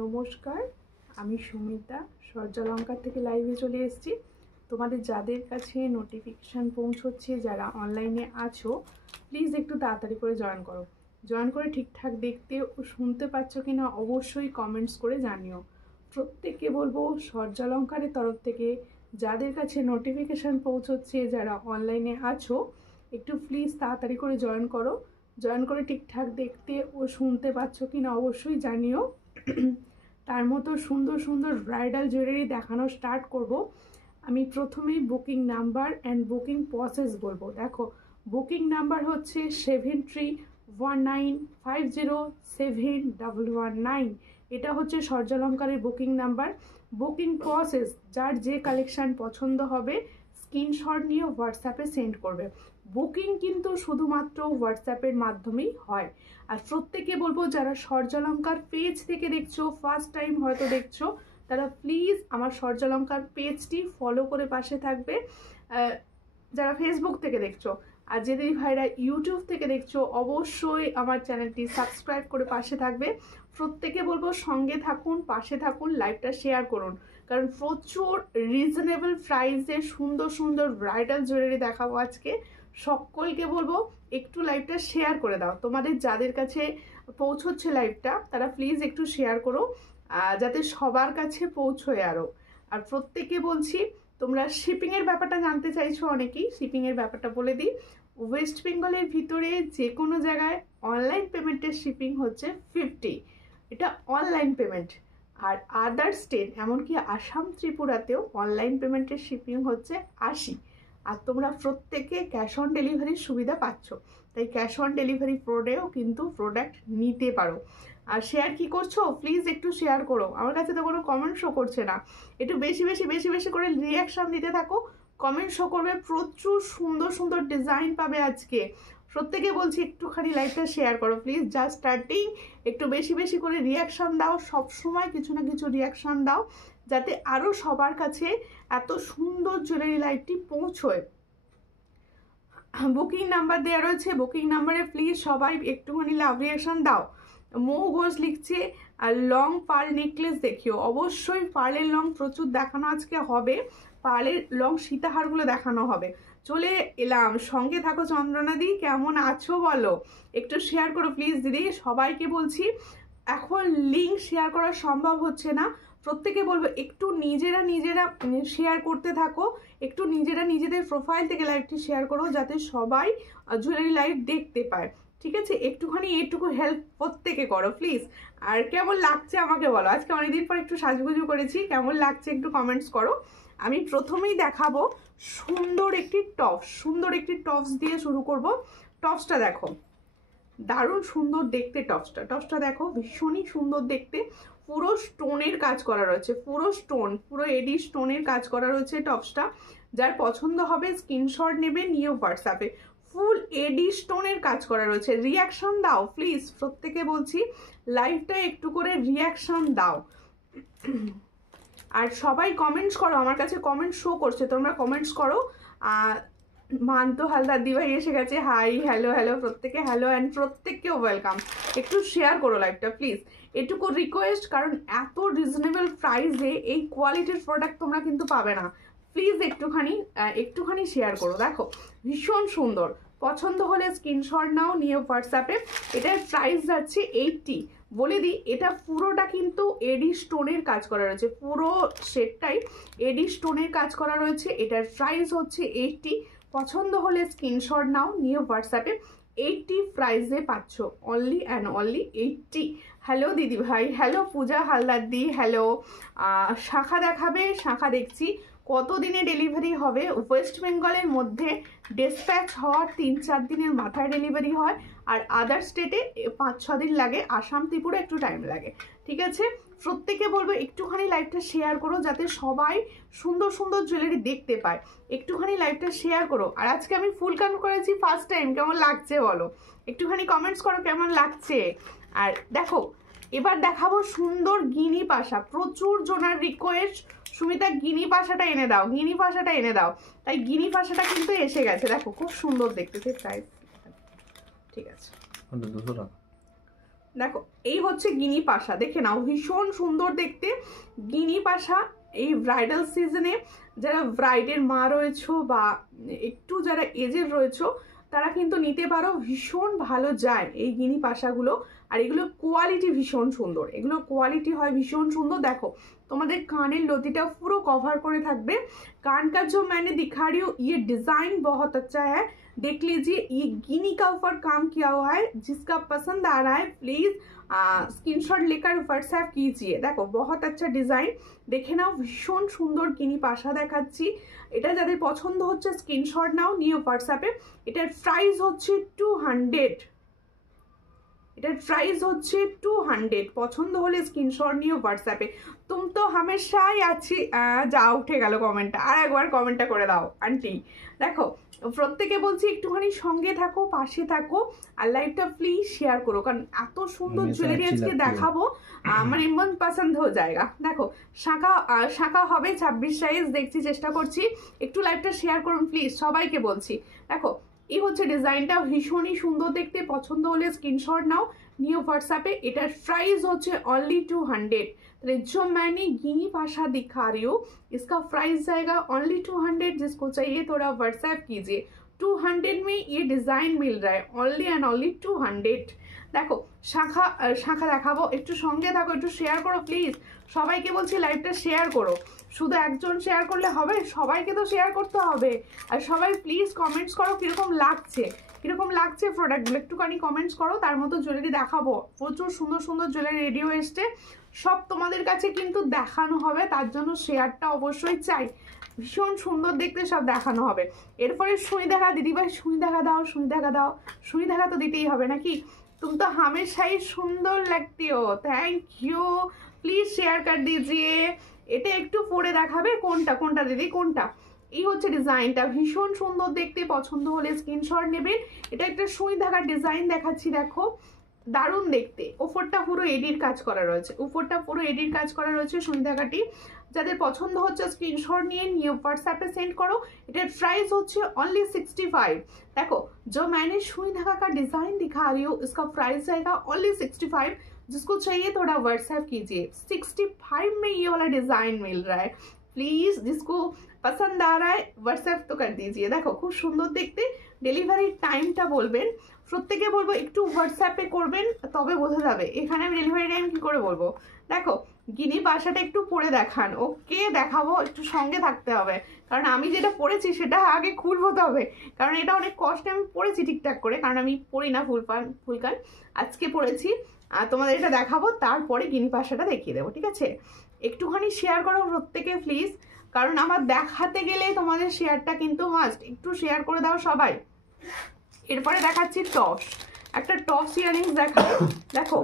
নমস্কার, আমি সুমিতা সূর্যালঙ্কার থেকে লাইভে চলে এসেছি। তোমাদের যাদের কাছে নোটিফিকেশান পৌঁছচ্ছে, যারা অনলাইনে আছো, প্লিজ একটু তাড়াতাড়ি করে জয়েন করো। জয়েন করে ঠিকঠাক দেখতে ও শুনতে পাচ্ছ কি না অবশ্যই কমেন্টস করে জানিও। প্রত্যেককে বলবো সূর্যালঙ্কারের তরফ থেকে যাদের কাছে নোটিফিকেশান পৌঁছচ্ছে, যারা অনলাইনে আছো, একটু প্লিজ তাড়াতাড়ি করে জয়েন করো। জয়েন করে ঠিকঠাক দেখতে ও শুনতে পাচ্ছ কি না অবশ্যই জানিও। তার মতো সুন্দর সুন্দর ব্রাইডাল জুয়েলারি দেখানো স্টার্ট করব। আমি প্রথমেই booking number and booking process বলবো। দেখো, বুকিং নাম্বার হচ্ছে 7319507119। এটা হচ্ছে সূর্যালঙ্কারের বুকিং নাম্বার। বুকিং প্রসেস, যার যে কালেকশান পছন্দ হবে স্ক্রিনশট নিয়ে হোয়াটসঅ্যাপে সেন্ড করবে। বুকিং কিন্তু শুধুমাত্র হোয়াটসঅ্যাপের মাধ্যমেই হয়। আর প্রত্যেকে বলবো যারা সূর্যালঙ্কার পেজ থেকে দেখছো, ফার্স্ট টাইম হয়তো দেখছো, তারা প্লিজ আমার সূর্যালঙ্কার পেজটি ফলো করে পাশে থাকবে। যারা ফেসবুক থেকে দেখছো, আর যে দিদি ভাইরা ইউটিউব থেকে দেখছো, অবশ্যই আমার চ্যানেলটি সাবস্ক্রাইব করে পাশে থাকবে। প্রত্যেকে বলবো সঙ্গে থাকুন, পাশে থাকুন, লাইভটা শেয়ার করুন, কারণ প্রচুর রিজনেবল প্রাইসে সুন্দর সুন্দর ব্রাইডাল জুয়েলারি দেখাবো আজকে। সকলকে বলবো একটু লাইভটা শেয়ার করে দাও। তোমাদের যাদের কাছে পৌঁছচ্ছে লাইভটা, তারা প্লিজ একটু শেয়ার করো, যাতে সবার কাছে পৌঁছয় আরও। আর প্রত্যেককে বলছি, তোমরা শিপিংয়ের ব্যাপারটা জানতে চাইছো অনেকেই, শিপিংয়ের ব্যাপারটা বলে দিই। ওয়েস্ট বেঙ্গলের ভিতরে যে কোনো জায়গায় অনলাইন পেমেন্টের শিপিং হচ্ছে 50, এটা অনলাইন পেমেন্ট। আর আদার স্টেট এমনকি আসাম ত্রিপুরাতেও অনলাইন পেমেন্টের শিপিং হচ্ছে 80। আর তোমরা প্রত্যেকে ক্যাশ অন ডেলিভারির সুবিধা পাচ্ছ, তাই ক্যাশ অন ডেলিভারি প্রোডেও কিন্তু প্রোডাক্ট নিতে পারো। আর শেয়ার কি করছো, প্লিজ একটু শেয়ার করো। আমার কাছে তো কোনো কমেন্ট শো করছে না, একটু বেশি বেশি বেশি বেশি করে রিয়াকশন দিতে থাকো, কমেন্ট শো করবে। প্রচুর সুন্দর সুন্দর ডিজাইন পাবে আজকে। প্রত্যেকে বলছি একটুখানি লাইভটা শেয়ার করো প্লিজ। জাস্ট স্টার্টিং, একটু বেশি বেশি করে রিয়াকশন দাও, সবসময় কিছু না কিছু রিয়াকশন দাও, যাতে আরও সবার কাছে এত সুন্দর জুয়েলারি লাইভটি পৌঁছয়। বুকিং নাম্বার দেওয়া রয়েছে, বুকিং নাম্বারে প্লিজ সবাই একটুখানি লাভ রিয়াকশন দাও। মৌ ঘোষ লিখছে আর লং পার্ল নেকলেস দেখিও। অবশ্যই পার্লের লং প্রচুর দেখানো আজকে হবে, পার্লের লং সীতাহারগুলো দেখানো হবে। চলে এলাম, সঙ্গে থাকো। চন্দ্রনাদি কেমন আছো বলো, একটু শেয়ার করো প্লিজ দিদি। সবাইকে বলছি এখন লিঙ্ক শেয়ার করা সম্ভব হচ্ছে না, প্রত্যেকে বলবো একটু নিজেরা শেয়ার করতে থাকো, একটু নিজেরা নিজেদের প্রোফাইল থেকে লাইভটি শেয়ার করো, যাতে সবাই জুয়েলারি লাইভ দেখতে পায়। ঠিক আছে, একটুখানি এটুকু হেল্প প্রত্যেকে করো প্লিজ। আর কেমন লাগছে আমাকে বলো, আজকে অনেকদিন পর একটু সাজুগুজু করেছি, কেমন লাগছে একটু কমেন্টস করো। আমি প্রথমেই দেখাবো সুন্দর একটি টপস দিয়ে শুরু করব। টপসটা দেখো, দারুণ সুন্দর দেখতে। টপসটা দেখো, ভীষণই সুন্দর দেখতে। পুরো স্টোনের কাজ করা রয়েছে, পুরো এডি স্টোনের কাজ করা রয়েছে টপসটা। যার পছন্দ হবে স্ক্রিনশট নেবে, নিয়ে হোয়াটসঅ্যাপে। ফুল এডি স্টোনের কাজ করা রয়েছে। রিয়াকশন দাও প্লিজ, প্রত্যেকে বলছি লাইভটা একটু করে রিয়াকশন দাও। আর সবাই কমেন্টস করো, আমার কাছে কমেন্ট শো করছে, তোমরা কমেন্টস করো। মান্ত হালদার দিভাই এসে গেছে, হাই, হ্যালো হ্যালো প্রত্যেকে, হ্যালো অ্যান্ড প্রত্যেককেও ওয়েলকাম। একটু শেয়ার করো লাইভটা প্লিজ, এটুকু রিকোয়েস্ট, কারণ এত রিজনেবল প্রাইসে এই কোয়ালিটির প্রোডাক্ট তোমরা কিন্তু পাবে না। প্লিজ একটুখানি শেয়ার করো। দেখো ভীষণ সুন্দর, পছন্দ হলে স্ক্রিনশট নাও, নিয়ে হোয়াটসঅ্যাপে। এটার প্রাইস যাচ্ছে 80। বলে দিই, এটা পুরোটা কিন্তু এডি স্টোনের কাজ করা রয়েছে, পুরো সেটটাই এডি স্টোনের কাজ করা রয়েছে। এটার প্রাইস হচ্ছে 80। পছন্দ হলে স্ক্রিনশট নাও, নিয়ে হোয়াটসঅ্যাপে। 80 প্রাইসে পাচ্ছ, অনলি অ্যান্ড অনলি 80। হ্যালো দিদি ভাই, হ্যালো পূজা হালদার দি, হ্যালো। শাখা দেখাবে, শাখা দেখছি। কতদিনে ডেলিভারি হবে? ওয়েস্ট বেঙ্গলের মধ্যে ডিসপ্যাচ হওয়ার 3-4 দিনের মাথায় ডেলিভারি হয়, আর আদার স্টেটে 5-6 দিন লাগে, আসাম ত্রিপুরা একটু টাইম লাগে। ঠিক আছে, প্রত্যেকে বলবো একটুখানি লাইভটা শেয়ার করো, যাতে সবাই সুন্দর সুন্দর জুয়েলারি দেখতে পায়। একটুখানি লাইভটা শেয়ার করো। আর আজকে আমি ফুল কান করেছি ফার্স্ট টাইম, কেমন লাগছে বলো, একটুখানি কমেন্টস করো কেমন লাগছে। আর দেখো, এবার দেখাবো সুন্দর গিনি পাশা। প্রচুর জনের রিকোয়েস্ট, সুমিতা গিনি পাশাটা এনে দাও, গিনি পাশাটা এনে দাও। তাই গিনি পাশাটা কিন্তু এসে গেছে, দেখো খুব সুন্দর দেখতে। প্রাইস ঠিক আছে, দেখো এই হচ্ছে গিনি পাশা, দেখে নাও ভীষণ সুন্দর দেখতে গিনি পাশা। এই ব্রাইডাল সিজনে যারা ব্রাইডের মা রয়েছো বা একটু যারা এজের রয়েছো তারা কিন্তু নিতে পারো, ভীষণ ভালো যায় এই গিনি পাশাগুলো। আর এগুলো কোয়ালিটি ভীষণ সুন্দর, এগুলো কোয়ালিটি হয় ভীষণ সুন্দর। দেখো তোমাদের কানের লতিটা পুরো कवर করে থাকবে। कान का जो मैंने दिखा रही हूँ ये डिजाइन बहुत अच्छा है, देख लीजिए ये गिनी का ऊपर काम किया हुआ है। जिसका पसंद आ रहा है प्लीज स्क्रीनशॉट लेकर व्हाट्सएप कीजिए। देखो बहुत अच्छा डिजाइन, দেখে নাও ভীষণ সুন্দর গিনি পাশা দেখাচ্ছি। এটা যাদের পছন্দ হচ্ছে স্ক্রিনশট নাও, নিয়ে হোয়াটসঅ্যাপে। এটার প্রাইস হচ্ছে 200, এটার প্রাইস হচ্ছে 200। পছন্দ হলে স্ক্রিনশট নিয়ে হোয়াটসঅ্যাপে। তুমি তো হামেশাই আছি, যা উঠে গেল কমেন্টটা, আর একবার কমেন্টটা করে দাও আন্টি। দেখো প্রত্যেকে বলছি একটুখানি সঙ্গে থাকো, পাশে থাকো, আর লাইভটা প্লিজ শেয়ার করো, কারণ এত সুন্দর জুয়েলারি আজকে দেখাবো মানে মন পছন্দ হয়ে যায়গা। দেখো শাখা হবে 26 সাইজ, দেখছি চেষ্টা করছি, একটু লাইভটা শেয়ার করুন প্লিজ, সবাইকে বলছি। দেখো এই হচ্ছে ডিজাইনটা, ভীষণই সুন্দর দেখতে। পছন্দ হলে স্ক্রিনশট নাও, নিয়ে व्हाट्सएप। এটার প্রাইস হচ্ছে অনলি 200। तो जो मैंने गिनी पाशा दिखा रही हूँ इसका प्राइस जाएगा ओनली 200। जिसको चाहिए थोड़ा व्हाट्सएप कीजिए। 200 में ये डिजाइन मिल रहा है, ओनली एंड ओनली 200। দেখো শাখা দেখাবো, একটু সঙ্গে থাকো, একটু শেয়ার করো প্লিজ, সবাইকে বলছি লাইভটা শেয়ার করো। শুধু একজন শেয়ার করলে হবে, সবাইকে তো শেয়ার করতে হবে। আর সবাই প্লিজ কমেন্টস করো কিরকম লাগছে, কিরকম লাগছে প্রোডাক্টগুলো, একটুখানি কমেন্টস করো। তার মতো জুয়েলারি দেখাবো, প্রচুর সুন্দর সুন্দর জুয়েলারি রেডি হয়ে এসছে, সব তোমাদের কাছে কিন্তু দেখানো হবে। তার জন্য শেয়ারটা অবশ্যই চাই, ভীষণ সুন্দর দেখতে সব দেখানো হবে। এরপরে সুই দেখা, দিদিভাই সুই দেখা দাও, সুই দেখা দাও, সুই দেখা তো দিতেই হবে নাকি। तुम तो हमेशा ही सुंदर लगती हो, थैंक यू, प्लीज शेयर कर दीजिए। এটা একটু পরে দেখাবে কোনটা কোনটা দিদি কোনটা। এই হচ্ছে ডিজাইনটা, ভীষণ সুন্দর দেখতে। পছন্দ হলে স্ক্রিনশট নেবেন। এটা একটা সুই ধাগার ডিজাইন দেখাচ্ছি, দেখো দারুণ দেখতে। উপরটা পুরো এডির কাজ করা রয়েছে, উপরটা পুরো এডির কাজ করা রয়েছে সুই ধাগাটি। যাদের পছন্দ হচ্ছে স্ক্রিনশট নিয়ে হোয়াটসঅ্যাপে সেন্ড করো। এটার প্রাইস হচ্ছে অনলি 65। देखो जो मैंने सुई धागा का डिजाइन दिखा रही हूँ इसका प्राइस जाएगा ओनली 65। जिसको चाहिए थोड़ा व्हाट्सएप कीजिए। 65 में ये वाला डिजाइन मिल रहा है, प्लीज जिसको पसंद आ रहा है व्हाट्सएप तो कर दीजिए। देखो खूब सुंदर देखते। ডেলিভারি টাইমটা বলবেন, প্রত্যেকে বলবো একটু হোয়াটসঅ্যাপে করবেন, তবে বোঝা যাবে। এখানে আমি ডেলিভারি টাইম কি করে বলবো। দেখো গিনি পাশাটা একটু পরে দেখান, ওকে দেখাবো, একটু সঙ্গে থাকতে হবে, কারণ আমি যেটা পরেছি সেটা আগে খুলবো তবে, কারণ এটা অনেক কষ্টে আমি পরেছি ঠিকঠাক করে, কারণ আমি পরি না ফুলকান, আজকে পরেছি। আর তোমাদের এটা দেখাবো, তারপরে গিনি পাশাটা দেখিয়ে দেবো, ঠিক আছে। একটুখানি শেয়ার করো প্রত্যেকে প্লিজ, কারণ আমার দেখাতে গেলে তোমাদের শেয়ারটা কিন্তু মাস্ট, একটু শেয়ার করে দাও সবাই। এরপরে দেখাচ্ছি টপস, একটা টপস ইয়ারিংস দেখাবো। দেখো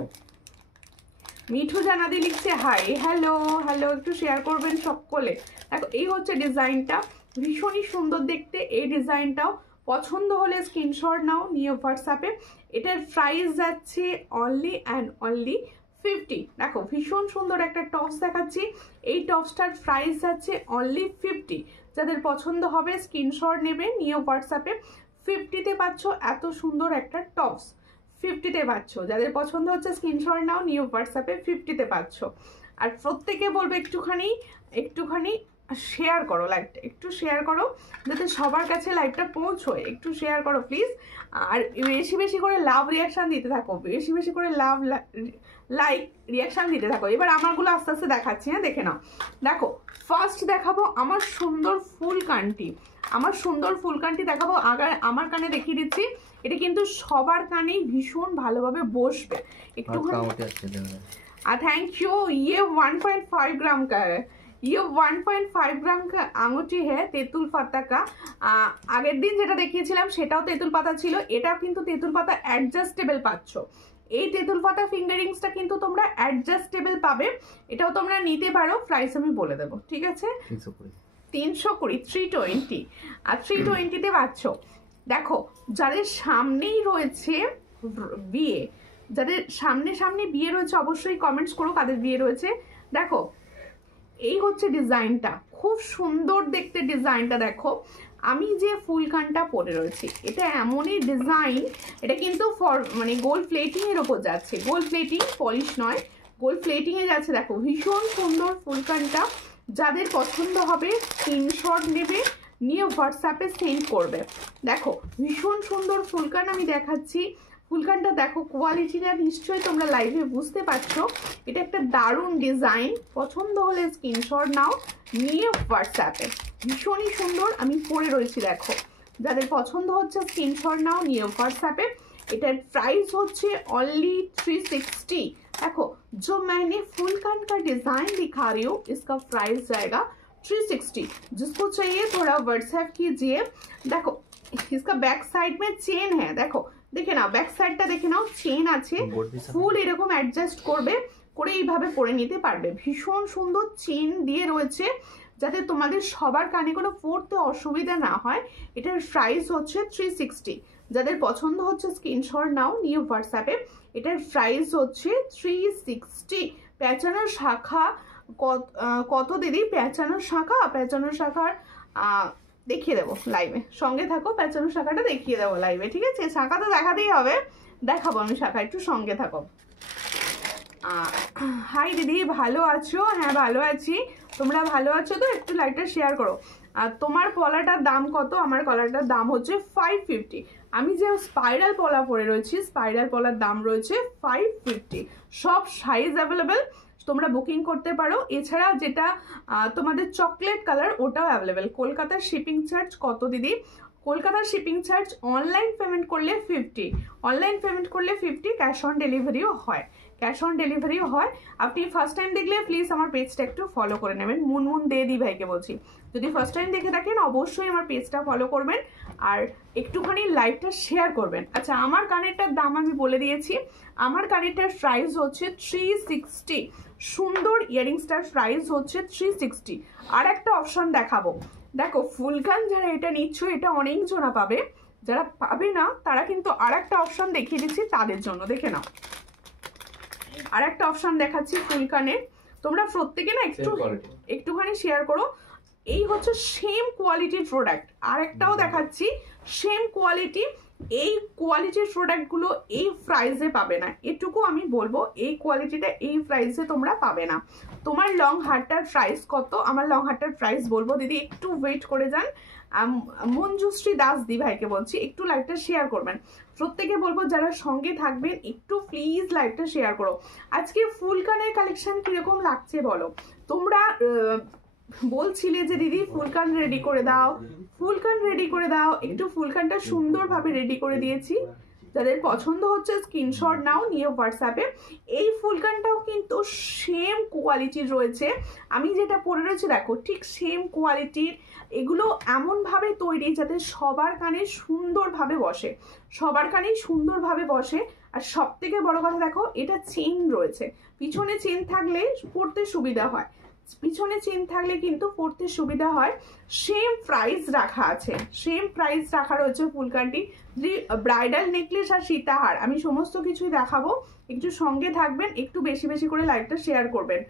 মিঠু জানাদি লিখছে হাই, হ্যালো হ্যালো, একটু শেয়ার করবেন সকলে। দেখো এই হচ্ছে ডিজাইনটা, ভীষণই সুন্দর দেখতে এই ডিজাইনটাও। পছন্দ হলে স্ক্রিনশট নাও, নিয়ে হোয়াটসঅ্যাপে। এটার প্রাইস যাচ্ছে অনলি অ্যান্ড অনলি 50। দেখো ভীষণ সুন্দর একটা টপস দেখাচ্ছি, এই টপসটার প্রাইস যাচ্ছে অনলি 50। যাদের পছন্দ হবে স্ক্রিনশট নেবে, নিয়ে হোয়াটসঅ্যাপে। 50-তে পাচ্ছ এত সুন্দর একটা টপস, 50-তে পাচ্ছ। যাদের পছন্দ হচ্ছে স্ক্রিনশট নাও, নিয়ে হোয়াটসঅ্যাপে 50-তে পাচ্ছ। আর প্রত্যেকে বলবে একটুখানি শেয়ার করো লাইভটা, একটু শেয়ার করো যাতে সবার কাছে লাইভটা পৌঁছয়, একটু শেয়ার করো প্লিজ। আর বেশি বেশি করে লাভ রিয়াকশান দিতে থাকো, বেশি বেশি করে লাইক রিয়াকশান দিতে থাকো। এবার আমারগুলো আস্তে আস্তে দেখাচ্ছি, হ্যাঁ দেখে নাও। দেখো ফার্স্ট দেখাবো আমার সুন্দর ফুলকানটি, আমার সুন্দর ফুলকানটি দেখাবো। আমার কানে দেখিয়ে দিচ্ছি, এটা কিন্তু সবার কানেই ভীষণ ভালোভাবে বসবে। একটু थैंक यू। ये 1.5 ग्राम का है, ये 1.5 গ্রাম का আঙুটি है তেঁতুল পাতা का। আগের দিন যেটা দেখিয়েছিলাম সেটাও তেঁতুল পাতা ছিল, এটাও কিন্তু তেঁতুল পাতা অ্যাডজাস্টেবল পাচ্ছ। এই তেঁতুল পাতা ফিঙ্গারিংসটা কিন্তু তোমরা অ্যাডজাস্টেবল পাবে, এটাও তোমরা নিতে পারো। প্রাইস আমি বলে দেবো, ঠিক আছে। 320, 320 আর 320-তে পাচ্ছ। দেখো যাদের সামনেই রয়েছে বিয়ে, যাদের সামনে বিয়ে রয়েছে অবশ্যই কমেন্টস করো কাদের বিয়ে রয়েছে। দেখো এই হচ্ছে ডিজাইনটা, খুব সুন্দর দেখতে ডিজাইনটা। দেখো আমি যে ফুল কানটা পরে রয়েছি এটা এমনই ডিজাইন, এটা কিন্তু মানে গোল্ড প্লেটিং এর ওপর যাচ্ছে, গোল্ড প্লেটিং, পলিশ নয়, গোল্ড প্লেটিং এ যাচ্ছে। দেখো ভীষণ সুন্দর ফুল কানটা, যাদের পছন্দ হবে স্ক্রিনশট নেবে, নিয়ে হোয়াটসঅ্যাপে সেন্ড করবে। দেখো ভীষণ সুন্দর ফুলকান আমি দেখাচ্ছি। ফুলকানটা দেখো, কোয়ালিটিটা নিশ্চয়ই তোমরা লাইভে বুঝতে পারছো। এটা একটা দারুণ ডিজাইন, পছন্দ হলে স্ক্রিনশট নাও, নিয়ে হোয়াটসঅ্যাপে। ভীষণই সুন্দর আমি পরে রয়েছি, দেখো যাদের পছন্দ হচ্ছে স্ক্রিনশট নাও, নিয়ে হোয়াটসঅ্যাপে। এটার প্রাইস হচ্ছে অনলি 360। देखो जो मैंने फुल कान का डिजाइन दिखा रही हूँ इसका प्राइस जाएगा 360। जिसको चाहिए थोड़ा व्हाट्सएप कीजिए। देखो इसका बैक साइड में चेन है, देखो দেখে নাও ব্যাক সাইডটা দেখে নাও, চেন আছে, ফুল এরকম অ্যাডজাস্ট করবে করে এইভাবে পরে নিতে পারবে। ভীষণ সুন্দর চেন দিয়ে রয়েছে যাতে তোমাদের সবার কানে কোনো পরতে অসুবিধা না হয়। এটার প্রাইস হচ্ছে 360। যাদের পছন্দ হচ্ছে স্ক্রিনশট নাও, নিয়ে হোয়াটসঅ্যাপে। এটার প্রাইস হচ্ছে 360। পেঁচানোর শাখা কত দিদি? পেঁচানোর শাখার দেখিয়ে দেবো লাইভে, সঙ্গে থাকো, পেঁচানোর শাখাটা দেখিয়ে দেবো লাইভে, ঠিক আছে? শাখা তো দেখাতেই হবে, দেখাবো আমি শাখা, একটু সঙ্গে থাকো। হাই দিদি, ভালো আছো? হ্যাঁ ভালো আছি, তোমরা ভালো আছো তো? একটু লাইভটা শেয়ার করো। আর তোমার পলাটার দাম কত? আমার কলারটার দাম হচ্ছে 550। আমি যে স্পাইরাল পলা পরে রয়েছি, স্পাইরাল পলার দাম রয়েছে 550। সব সাইজ অ্যাভেলেবেল, তোমরা বুকিং করতে পারো। এছাড়া যেটা তোমাদের চকলেট কালার ওটাও অ্যাভেলেবেল। কলকাতার শিপিং চার্জ কত দিদি? কলকাতার শিপিং চার্জ অনলাইন পেমেন্ট করলে 50, অনলাইন পেমেন্ট করলে 50, ক্যাশ অন ডেলিভারিও হয়, ক্যাশ অন ডেলিভারিও হয়। আপনি ফার্স্ট টাইম দেখলে প্লিজ আমার পেজটা একটু ফলো করে নেবেন। মুনমুন দি ভাইকে বলছি, যদি ফার্স্ট টাইম দেখে থাকেন অবশ্যই আমার পেজটা ফলো করবেন আর একটুখানি লাইভটা শেয়ার করবেন। আচ্ছা, আমার কানেরটার দাম আমি বলে দিয়েছি, আমার কানেরটার প্রাইস হচ্ছে 360। সুন্দর ইয়ারিংসটার প্রাইস হচ্ছে 360। আর একটা অপশন দেখাবো, দেখো ফুলকান যারা এটা নিচ্ছ এটা অনেক জনা পাবে, যারা পাবে না তারা কিন্তু আর একটা অপশন দেখিয়ে দিচ্ছি তাদের জন্য, দেখে নাও। আর একটা অপশন দেখাচ্ছি ফুলকানের, তোমরা প্রত্যেকে না একটুখানি শেয়ার করো। এই হচ্ছে সেম কোয়ালিটির প্রোডাক্ট, আর একটাও দেখাচ্ছি সেম কোয়ালিটি। এই কোয়ালিটির প্রোডাক্টগুলো এই প্রাইসে পাবে না, এটুকু আমি বলবো, এই কোয়ালিটিটা এই প্রাইসে তোমরা পাবে না। তোমার লং হারটার প্রাইস কত? আমার লং হারটার প্রাইস বলবো, দিদি একটু ওয়েট করে যান। মঞ্জুশ্রী দাস দি ভাইকে বলছি একটু লাইভটা শেয়ার করবেন। প্রত্যেকে বলবো যারা সঙ্গে থাকবেন একটু প্লিজ লাইভটা শেয়ার করো। আজকে ফুলকানের কালেকশন কিরকম লাগছে বলো? তোমরা বলছিলে যে দিদি ফুলকান রেডি করে দাও, ফুলকান রেডি করে দাও, একটু ফুলকানটা সুন্দরভাবে রেডি করে দিয়েছি। যাদের পছন্দ হচ্ছে স্ক্রিনশট নাও, নিয়ে হোয়াটসঅ্যাপে। এই ফুলকানটাও কিন্তু সেম কোয়ালিটির রয়েছে, আমি যেটা পরে রয়েছে দেখো ঠিক সেম কোয়ালিটির। এগুলো এমনভাবে তৈরি যাতে সবার কানে সুন্দরভাবে বসে, সবার কানেই সুন্দরভাবে বসে। আর সব থেকে বড় কথা দেখো এটা চেন রয়েছে, পিছনে চেন থাকলে পরতে সুবিধা হয়, পিছনে চেন থাকলে কিন্তু পরতে সুবিধা হয়। সেম প্রাইস রাখা আছে, সেম প্রাইস রাখা রয়েছে ফুলকানটি। ব্রাইডাল নেকলেস আর সীতাহার আমি সমস্ত কিছুই দেখাবো, একটু সঙ্গে থাকবেন, একটু বেশি বেশি করে লাইভটা শেয়ার করবেন।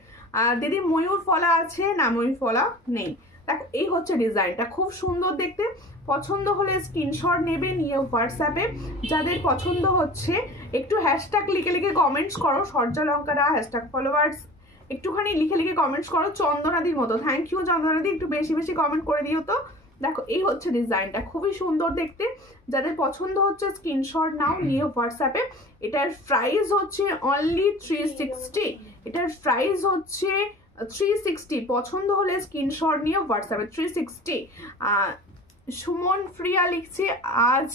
দিদি ময়ূর ফলা আছে না? ময়ূর ফলা নেই। দেখো এই হচ্ছে ডিজাইনটা, খুব সুন্দর দেখতে। পছন্দ হলে স্ক্রিনশট নেবে, নিয়ে হোয়াটসঅ্যাপে। যাদের পছন্দ হচ্ছে একটু হ্যাশট্যাগ লিখে লিখে কমেন্টস করো, সূর্যালঙ্কারা হ্যাশট্যাগ ফলোয়ার্স একটুখানি লিখে লিখে কমেন্টস করো চন্দনাদির মতো। থ্যাংক ইউ চন্দনাদি, একটু বেশি বেশি কমেন্ট করে দিও তো। দেখো এই হচ্ছে ডিজাইনটা, খুবই সুন্দর দেখতে। যাদের পছন্দ হচ্ছে স্ক্রিনশট নাও, নিয়ে হোয়াটসঅ্যাপে। এটার প্রাইস হচ্ছে অনলি 360, এটার প্রাইস হচ্ছে 360। পছন্দ হলে স্ক্রিনশট নিয়ে হোয়াটসঅ্যাপে 360। সুমন প্রিয়া লিখছে আজ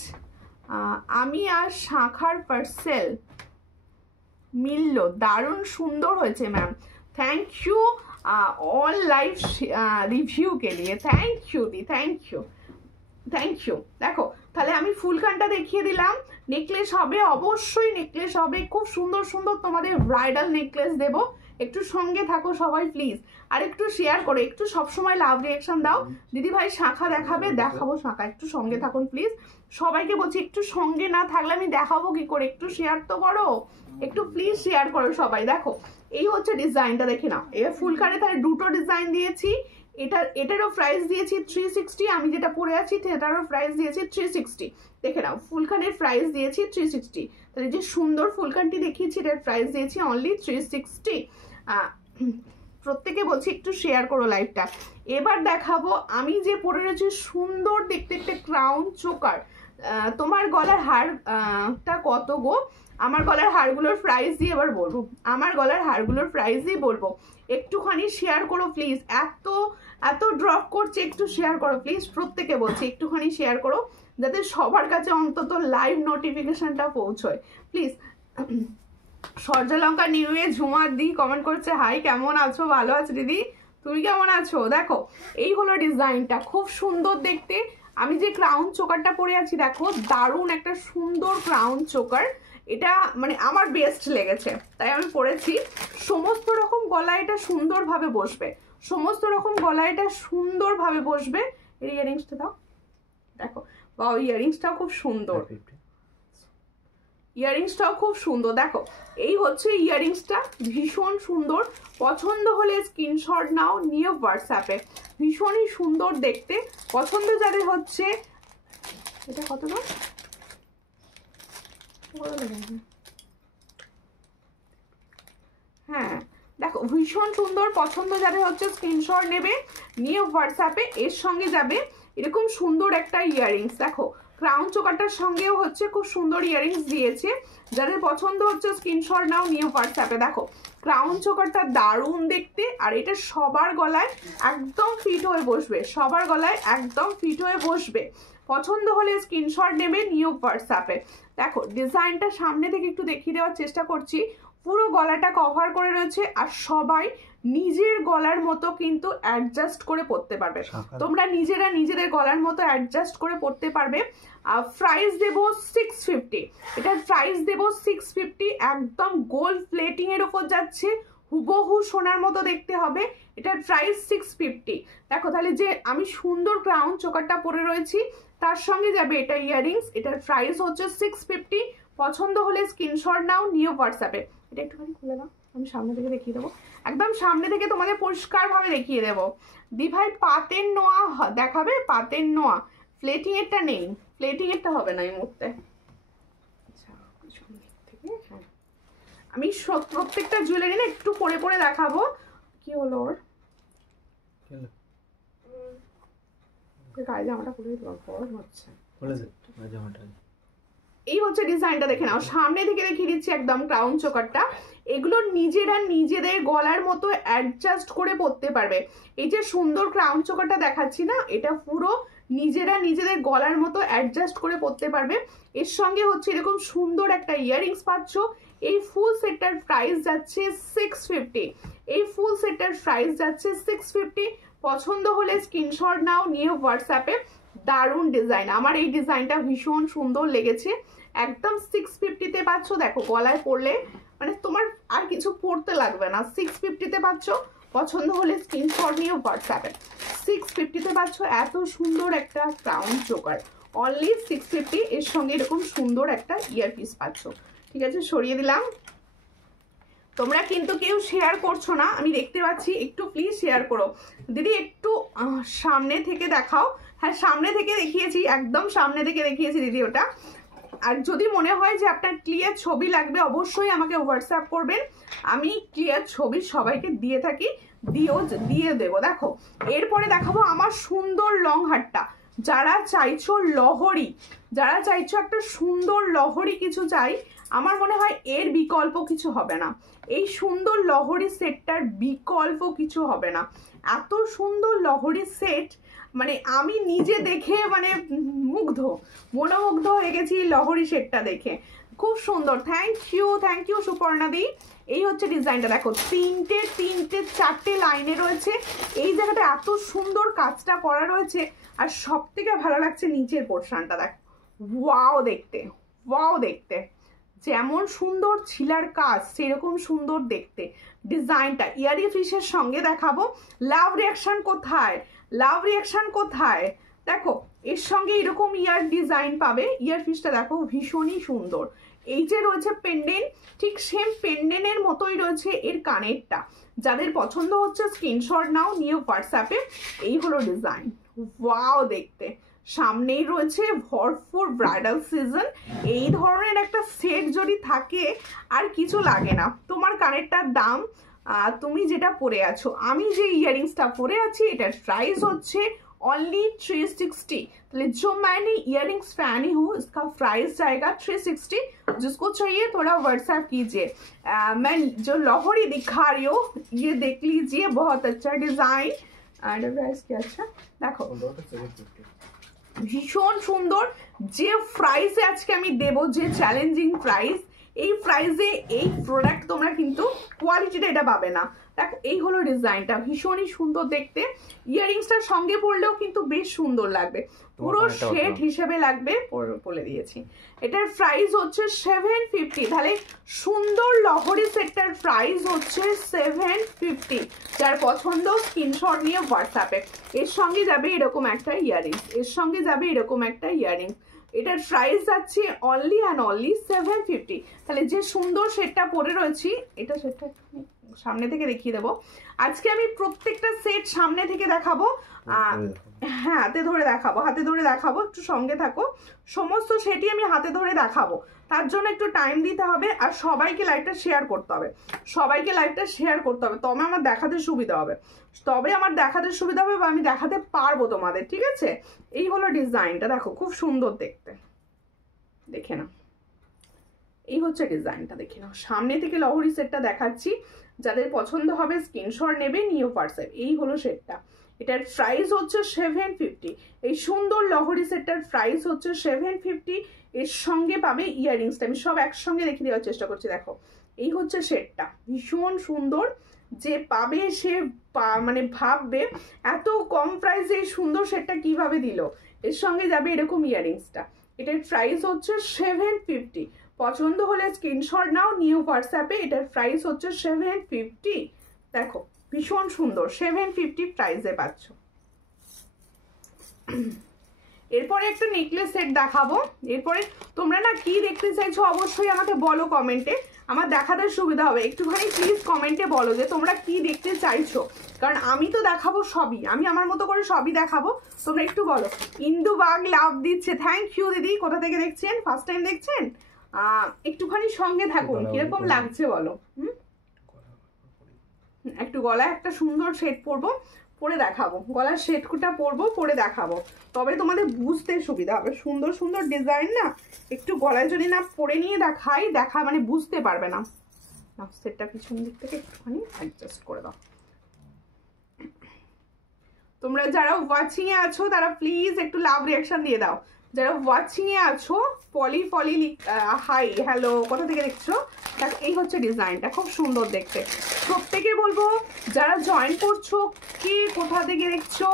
আমি আর শাখার পার্সেল মিলল, দারুণ সুন্দর হয়েছে ma'am. Thank you all live review के लिए, thank you the, thank you, thank you. देखो তাহলে আমি ফুলকানটা দেখিয়ে দিলাম, নেকলেস হবে, অবশ্যই নেকলেস হবে, খুব সুন্দর সুন্দর তোমাদের ব্রাইডাল নেকলেস দেবো। একটু সঙ্গে থাকো সবাই প্লিজ, আর একটু শেয়ার করো, একটু সবসময় লাভ রিয়াকশন দাও। দিদি ভাই শাখা দেখাবে, দেখাবো শাখা, একটু সঙ্গে থাকুন প্লিজ। সবাইকে বলছি একটু সঙ্গে না থাকলে আমি দেখাবো কি করে, একটু শেয়ার তো করো, একটু প্লিজ শেয়ার করো সবাই। দেখো এই হচ্ছে ডিজাইনটা, দেখে নাও। এবার ফুলকানে তাহলে দুটো ডিজাইন দিয়েছি, এটারও প্রাইস দিয়েছি 360, আমি যেটা পরে আছি সেটারও প্রাইস দিয়েছি 360। দেখে নাও ফুলখানের প্রাইস দিয়েছি 360। তাহলে যে সুন্দর ফুলখানটি দেখিয়েছি এটার প্রাইস দিয়েছি অনলি 360। প্রত্যেকে বলছি একটু শেয়ার করো লাইভটা। এবার দেখাবো আমি যে পরে রয়েছি সুন্দর দেখতে একটা ক্রাউন চোকার। তোমার গলার হারটা কত গো? আমার গলার হারগুলোর প্রাইস দিয়ে এবার বলবো, আমার গলার হারগুলোর প্রাইস দিয়ে বলবো। একটুখানি শেয়ার করো প্লিজ, এত ড্রপ করছে, একটু শেয়ার করো প্লিজ, প্রত্যেকে বলছি একটুখানি শেয়ার করো যাতে সবার কাছে অন্তত লাইভ নোটিফিকেশনটা পৌঁছয় প্লিজ। সূর্যলঙ্কা নিউ ইয়ে ঝুমার দি কমেন্ট করছে হাই, কেমন আছো? ভালো আছো দিদি, তুমি কেমন আছো? দেখো এই হলো ডিজাইনটা, খুব সুন্দর দেখতে। আমি যে ক্রাউন চোকারটা পরে আছি দেখো, দারুণ একটা সুন্দর ক্রাউন চোকার। এটা মানে আমার বেস্ট লেগেছে তাই আমি পরেছি। সমস্ত রকম গলায় এটা সুন্দরভাবে বসবে, সমস্ত রকম গলায় এটা সুন্দরভাবে বসবে। এর ইয়ারিংসটা দাও, দেখো বা ইয়ারিংসটাও খুব সুন্দর, ইয়ারিংসটাও খুব সুন্দর। দেখো এই হচ্ছে ইয়ারিংসটা, ভীষণ সুন্দর। পছন্দ হলে স্ক্রিনশট নাও, নিয়ে হোয়াটসঅ্যাপে। ভীষণই সুন্দর দেখতে, পছন্দ যাদের হচ্ছে। এটা কত দাম? হ্যাঁ দেখো ভীষণ সুন্দর, পছন্দ যাদের হচ্ছে স্ক্রিনশট নেবে, নিয়ে হোয়াটসঅ্যাপে। এর সঙ্গে যাবে এরকম সুন্দর একটা ইয়ারিংস। দেখো ক্রাউন চোকারটার সঙ্গেও হচ্ছে খুব সুন্দর ইয়ারিংস দিয়েছে। যাদের পছন্দ হচ্ছে স্ক্রিনশট নাও, নিয়ে হোয়াটসঅ্যাপে। দেখো ক্রাউন চোকারটা দারুণ দেখতে, আর এটা সবার গলায় একদম ফিট হয়ে বসবে, সবার গলায় একদম ফিট হয়ে বসবে। পছন্দ হলে স্ক্রিনশট নেবে, নিয়ে হোয়াটসঅ্যাপে। দেখো ডিজাইনটা সামনে থেকে একটু দেখিয়ে দেওয়ার চেষ্টা করছি। পুরো গলাটা কভার করে রয়েছে, আর সবাই নিজের গলার মতো কিন্তু অ্যাডজাস্ট করে পরতে পারবে। তোমরা নিজেরা নিজেদের গলার মতো অ্যাডজাস্ট করে পরতে পারবে। প্রাইস দেব 650, এটার প্রাইস দেব 650। একদম গোল্ড প্লেটিং এর উপর যাচ্ছে, হুবহু সোনার মতো দেখতে হবে। এটার প্রাইস 650। দেখো তাহলে যে আমি সুন্দর ক্রাউন চোকারটা পরে রয়েছি, তার সঙ্গে যাবে এটা ইয়ারিংস। এটার প্রাইস হচ্ছে 650। পছন্দ হলে স্ক্রিনশট নাও, নিয়ে হোয়াটসঅ্যাপে। এটা একটুখানি খুলে নাও, আমি সামনে থেকে দেখিয়ে দেবো, একদম সামনে থেকে তোমাদের পরিষ্কারভাবে দেখিয়ে দেবো। দি ভাই পাতের নোয়া দেখাবে? পাতের নোয়া প্লেটিং এরটা নেই, প্লেটিং এরটা হবে না এই মুহূর্তে। আচ্ছা থেকে হ্যাঁ, আমি প্রত্যেকটা জুয়েলারি না একটু পরে পরে দেখাবো। কি হলো ওর গায়ে জামাটা খুলে গরম হচ্ছে। এই হচ্ছে ডিজাইনটা, দেখে নাও সামনে থেকে দেখিয়ে দিচ্ছি একদম ক্রাউন চোকারটা। এগুলো নিজেরা নিজেদের গলার মতো অ্যাডজাস্ট করে পরতে পারবে। এই যে সুন্দর ক্রাউন চোকারটা দেখাচ্ছি না, এটা পুরো নিজেরা নিজেদের গলার মতো অ্যাডজাস্ট করে পরতে পারবে। এর সঙ্গে হচ্ছে এরকম সুন্দর একটা ইয়ারিংস পাচ্ছ। এই ফুল সেটটার প্রাইস যাচ্ছে 650। এই ফুল সেটটার প্রাইস যাচ্ছে 650। পছন্দ হলে স্ক্রিনশট নাও, নিয়ে হোয়াটসঅ্যাপে। দারুণ ডিজাইন, আমার এই ডিজাইনটা ভীষণ সুন্দর লেগেছে। একদম 650-তে পাচ্ছ। দেখো গলায় পরলে মানে তোমার আর কিছু পরতে লাগবে না, 650-তে পাচ্ছ। পছন্দ হলে স্ক্রিনশট নিয়ে হোয়াটসঅ্যাপে। 650-তে পাচ্ছ এত সুন্দর একটা ক্রাউন চোকার, অনলি 650। এর সঙ্গে এরকম সুন্দর একটা ইয়ারপিস পাচ্ছ। ঠিক আছে, সরিয়ে দিলাম। তোমরা কিন্তু কেউ শেয়ার করছো না, আমি দেখতে পাচ্ছি, একটু প্লিজ শেয়ার করো। দিদি একটু সামনে থেকে দেখাও। হ্যাঁ সামনে থেকে দেখিয়েছি, একদম সামনে থেকে দেখিয়েছি দিদি ওটা। আর যদি মনে হয় যে আপনার ক্লিয়ার ছবি লাগবে, অবশ্যই আমাকে হোয়াটসঅ্যাপ করবেন, আমি ক্লিয়ার ছবি সবাইকে দিয়ে থাকি, দিয়ে দেবো। দেখো এরপরে দেখাবো আমার সুন্দর লং হারটা। যারা চাইছো লহরি, যারা চাইছো একটা সুন্দর লহরি কিছু চাই, আমার মনে হয় এর বিকল্প কিছু হবে না। এই সুন্দর লহরি সেটটার বিকল্প কিছু হবে না। এত সুন্দর লহরি সেট, মানে আমি নিজে দেখে মানে মনোমুগ্ধ হয়ে গেছি লহরি সেটটা দেখে। খুব সুন্দর, থ্যাংক ইউ সুপর্ণা দি। এই হচ্ছে ডিজাইনটা, দেখো তিনটে চারটে লাইনে রয়েছে। এই জায়গাটা এত সুন্দর কাজটা করা রয়েছে, আর সব থেকে ভালো লাগছে নিচের পোর্শনটা। দেখো ওয়াও দেখতে যেমন সুন্দর ছিলার কাজ সেরকম সুন্দর দেখতে ডিজাইনটা। ইয়ারি ফিশের সঙ্গে দেখাবো। লাভ রিয়াকশন কোথায়? দেখো এর সঙ্গে এরকম ইয়ার ডিজাইন পাবে। ইয়ার ফিশটা দেখো ভীষণই সুন্দর, এই যে রয়েছে পেন্ডেন্ট, ঠিক সেম পেন্ডেন্টের মতোই রয়েছে এর কানেরটা। যাদের পছন্দ হচ্ছে স্ক্রিনশট নাও, নিয়ে হোয়াটসঅ্যাপে। এই হলো ডিজাইন, ওয়াও দেখতে। সামনেই রয়েছে ভরপুর ব্রাইডাল সিজন। এই ধরনের একটা সেট যদি থাকে আর কিছু লাগে না। তোমার কানেরটার দাম, তুমি যেটা পরে আছো, আমি যে ইয়ারিংসটা পরে আছি এটার প্রাইস হচ্ছে ओनली 360। तो जो मैंने इयरिंग्स पहनी हूँ इसका प्राइस जाएगा 360। जिसको चाहिए थोड़ा व्हाट्सएप कीजिए। मैं जो लाहौरी दिखा रही हूँ ये देख लीजिए, बहुत अच्छा डिजाइन। प्राइस क्या अच्छा देखो, भीषण सुंदर। যে প্রাইসে আজকে আমি দেব, যে চ্যালেঞ্জিং প্রাইস, এই প্রাইসে এই প্রোডাক্ট তোমরা কিন্তু কোয়ালিটিটা এটা পাবে না। দেখো এই হলো ডিজাইনটা, ভীষণই সুন্দর দেখতে। ইয়ারিংসটার সঙ্গে পরলেও কিন্তু বেশ সুন্দর লাগবে, পুরো সেট হিসেবে লাগবে, বলে দিয়েছি। এটার প্রাইস হচ্ছে 750। তাহলে সুন্দর লহরি সেটটার প্রাইস হচ্ছে 750। যার পছন্দ স্ক্রিনশট নিয়ে হোয়াটসঅ্যাপে। এর সঙ্গে যাবে এরকম একটা ইয়ারিংস, এর সঙ্গে যাবে এরকম একটা ইয়ারিংস। এটার প্রাইস যাচ্ছে অনলি অ্যান্ড অনলি 750। তাহলে যে সুন্দর সেটটা পরে রয়েছি, এটা সেটটা সামনে থেকে দেখিয়ে দেবো। আজকে আমি প্রত্যেকটা সেট সামনে থেকে দেখাবো, হ্যাঁ হাতে ধরে দেখাবো, হাতে ধরে দেখাবো। একটু সঙ্গে থাকো, সমস্ত সেটই আমি হাতে ধরে দেখাবো। তার জন্য একটু টাইম দিতে হবে, আর সবাইকে লাইভটা শেয়ার করতে হবে, সবাইকে লাইভটা শেয়ার করতে হবে, তবে আমার দেখাতে সুবিধা হবে, তবে আমার দেখাতে সুবিধা হবে বা আমি দেখাতে পারবো তোমাদের, ঠিক আছে? এই হলো ডিজাইনটা, দেখো খুব সুন্দর দেখতে, দেখে নাও। এই হচ্ছে ডিজাইনটা, দেখে নাও। সামনে থেকে লহরি সেটটা দেখাচ্ছি, যাদের পছন্দ হবে স্ক্রিনশট নেবে, নিয়ে হোয়াটসঅ্যাপ। এই হলো সেটটা, এটার প্রাইস হচ্ছে 750। এই সুন্দর লহরি সেটটার প্রাইস হচ্ছে 750। এর সঙ্গে পাবে ইয়ারিংসটা, আমি সব একসঙ্গে দেখিয়ে দেওয়ার চেষ্টা করছি। দেখো এই হচ্ছে সেটটা, ভীষণ সুন্দর। যে পাবে সে মানে ভাববে এত কম প্রাইসে এই সুন্দর সেটটা কিভাবে দিল। এর সঙ্গে যাবে এরকম ইয়ারিংসটা, এটার প্রাইস হচ্ছে 750। পছন্দ হলে স্ক্রিনশট নাও, নিউ হোয়াটসঅ্যাপে। এটার প্রাইস হচ্ছে 750। দেখো ভীষণ সুন্দর, 750 প্রাইসে পাচ্ছ। এরপরে একটা নেকলেস সেট দেখাবো। এরপরে তোমরা না কি দেখতে চাইছো অবশ্যই আমাকে বলো কমেন্টে, আমার দেখাতে সুবিধা হবে। একটুখানি প্লিজ কমেন্টে বলো যে তোমরা কি দেখতে চাইছো, কারণ আমি তো দেখাবো সবই, আমি আমার মতো করে সবই দেখাবো। তোমরা একটু বলো। ইন্দু বাগ লাভ দিচ্ছে, থ্যাংক ইউ দিদি। কোথা থেকে দেখছেন? ফার্স্ট টাইম দেখছেন? একটুখানি সঙ্গে থাকুন, কিরকম লাগছে বলো। একটু গলায় একটা সুন্দর সেট পরবো, পরে দেখাবো, গলার সেটটা পরবো, পরে দেখাবো, তবে তোমাদের বুঝতে সুবিধা হবে। সুন্দর সুন্দর ডিজাইন না, একটু গলায় যদি না পরে নিয়ে দেখাই, মানে বুঝতে পারবে না। সেটটা পিছন দিক থেকে একটুখানি অ্যাডজাস্ট করে দাও। তোমরা যারা ওয়াচিং এ আছো তারা প্লিজ একটু লাভ রিয়াকশন দিয়ে দাও। যারা ওয়াচিং এ আছো পলি হাই হ্যালো, কোথা থেকে দেখছো? দেখো এই হচ্ছে ডিজাইনটা, খুব সুন্দর দেখতে। প্রত্যেকে বলবো যারা জয়েন করছো কে কোথা থেকে দেখছো